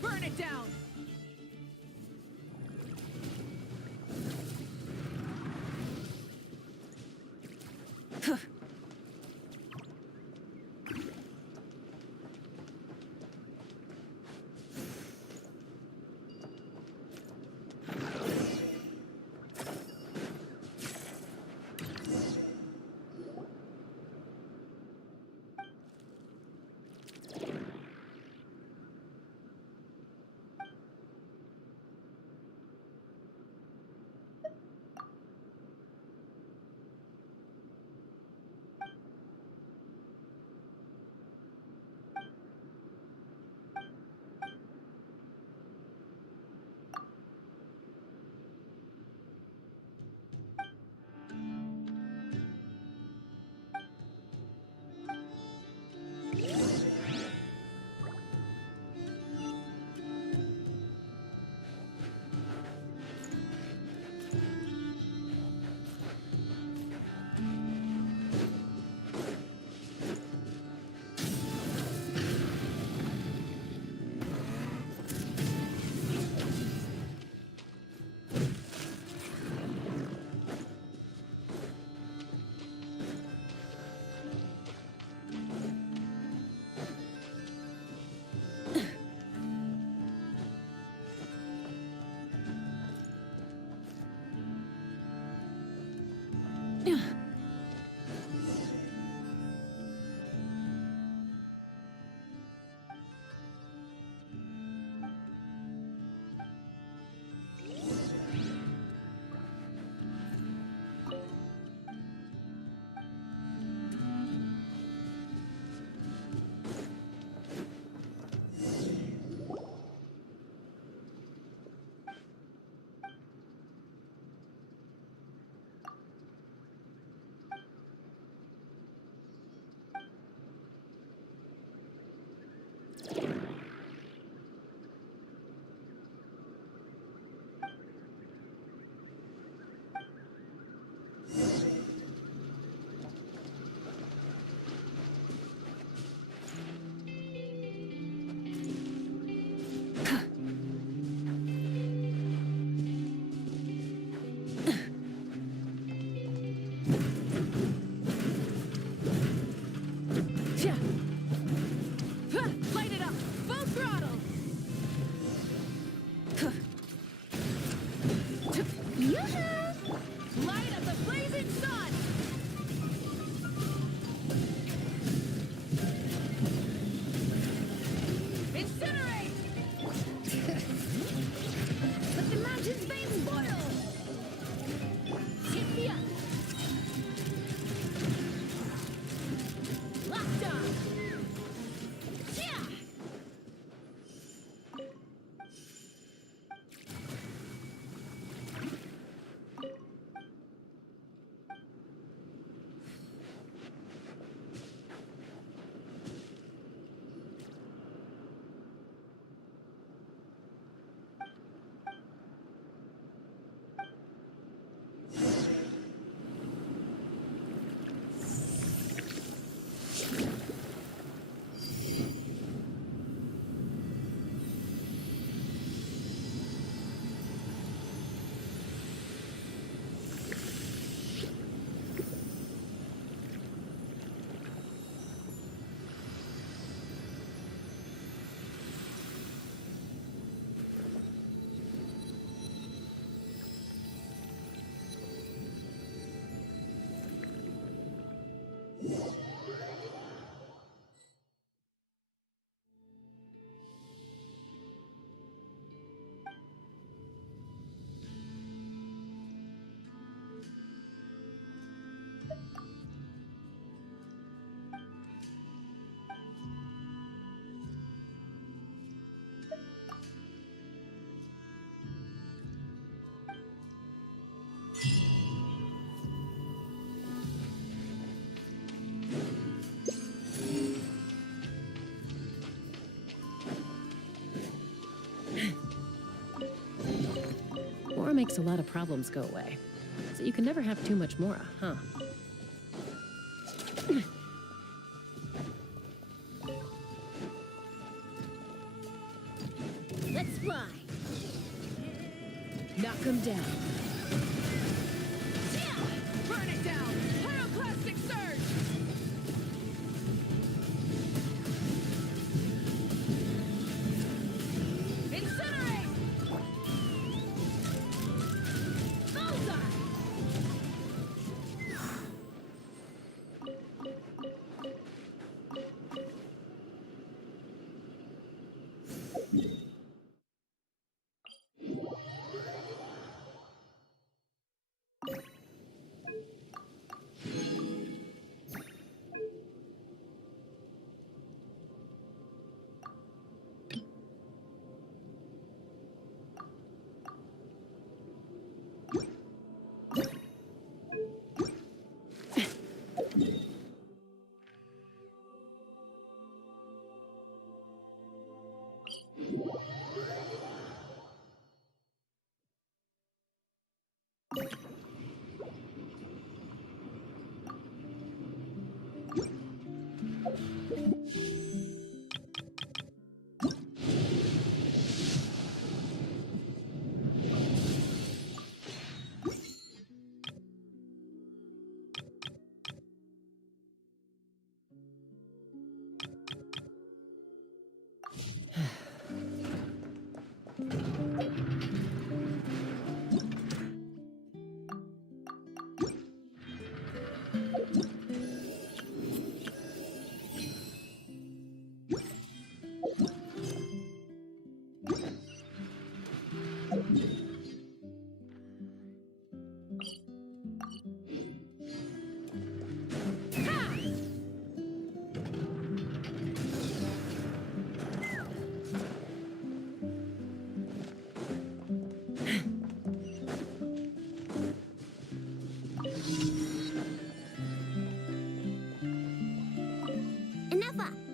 Burn it down! makes a lot of problems go away. So you can never have too much Mora, huh? Let's fly. Knock him down. Burn it down! Pyroclastic surge! Incinerate! Bullseye!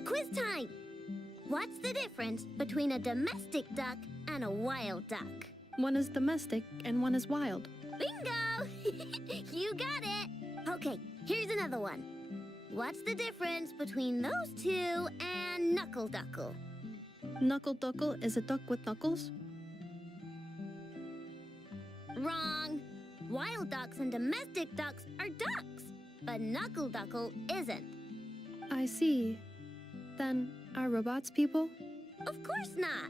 Quiz time! What's the difference between a domestic duck and a wild duck? One is domestic and one is wild. Bingo! You got it! Okay, here's another one. What's the difference between those two and Knuckle Duckle? Knuckle Duckle is a duck with knuckles? Wrong! Wild ducks and domestic ducks are ducks, but Knuckle Duckle isn't. I see. Then, are robots people? Of course not!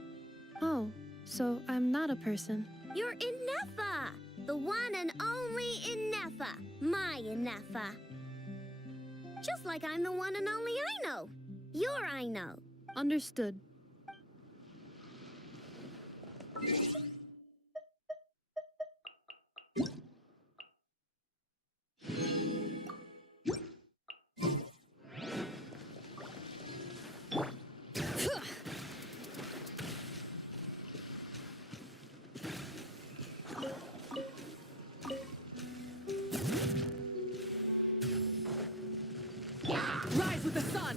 Oh, so I'm not a person. You're Inefa! The one and only Inefa! My Inefa! Just like I'm the one and only Aino! Your Aino! Understood. Rise with the sun!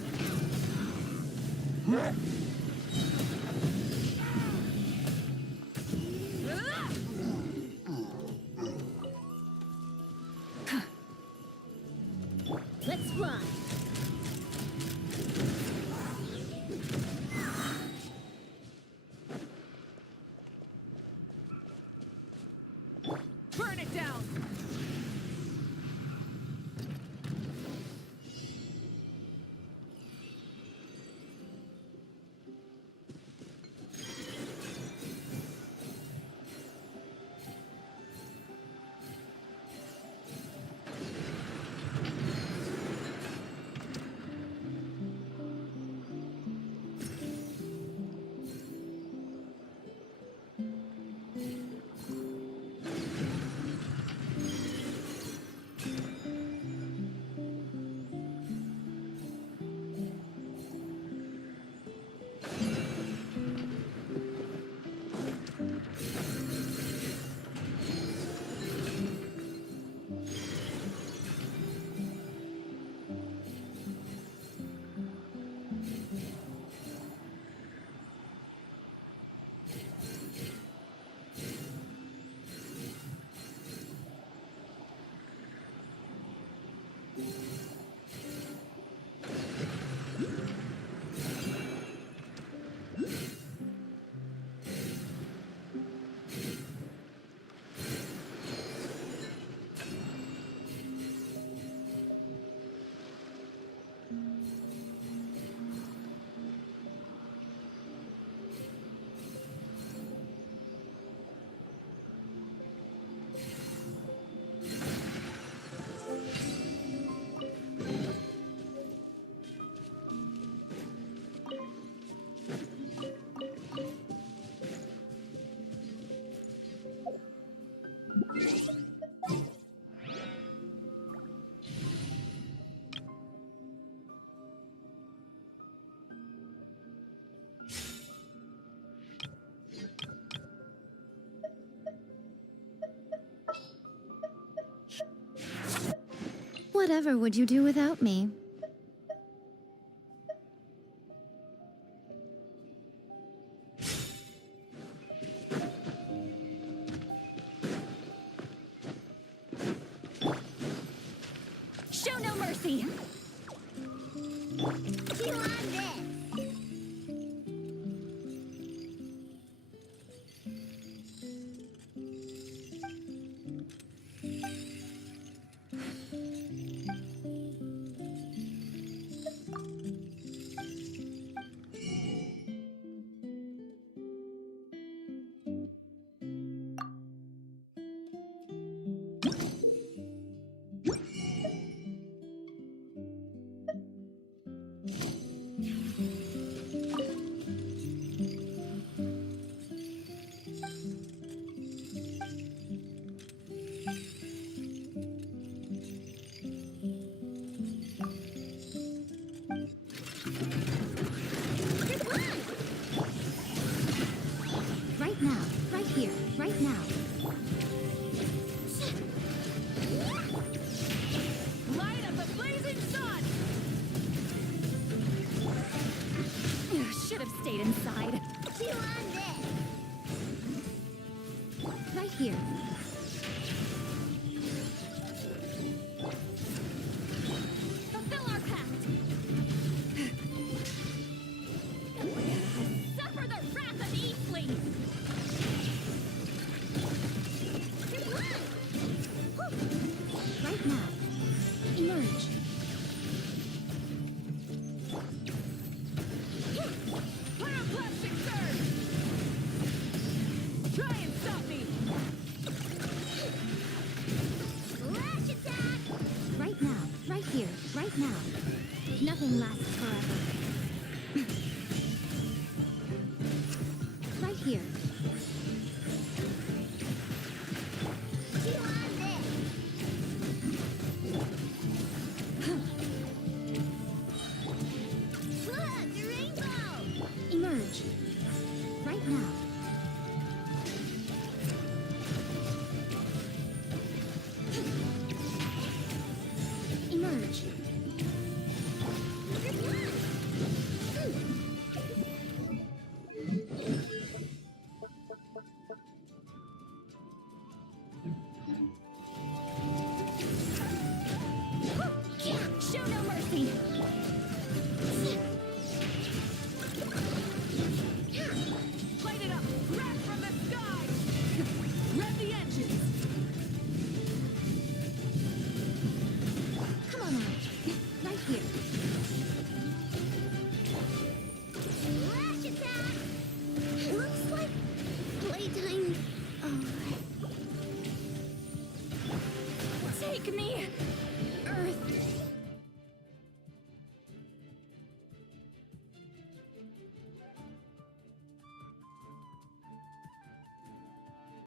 Let's fly! Burn it down! Whatever would you do without me? Show no mercy! You on this! Right now, right here, right now. Light of the blazing sun! Should have stayed inside. You on this? Right here. Fulfill our pact! Suffer the wrath of Eastling! Right now. Emerge. Pyroclastic surge! Try and stop me! Lash attack! Right now, right here, right now. Nothing lasts forever. Right here. You on this? Look, the rainbow! Emerge. Right now. Emerge. Show no mercy! Light it up! Wrath from the sky! Rev the engines! Come on out. Right here. Lash attack! Looks like playtime. Take me! Earth!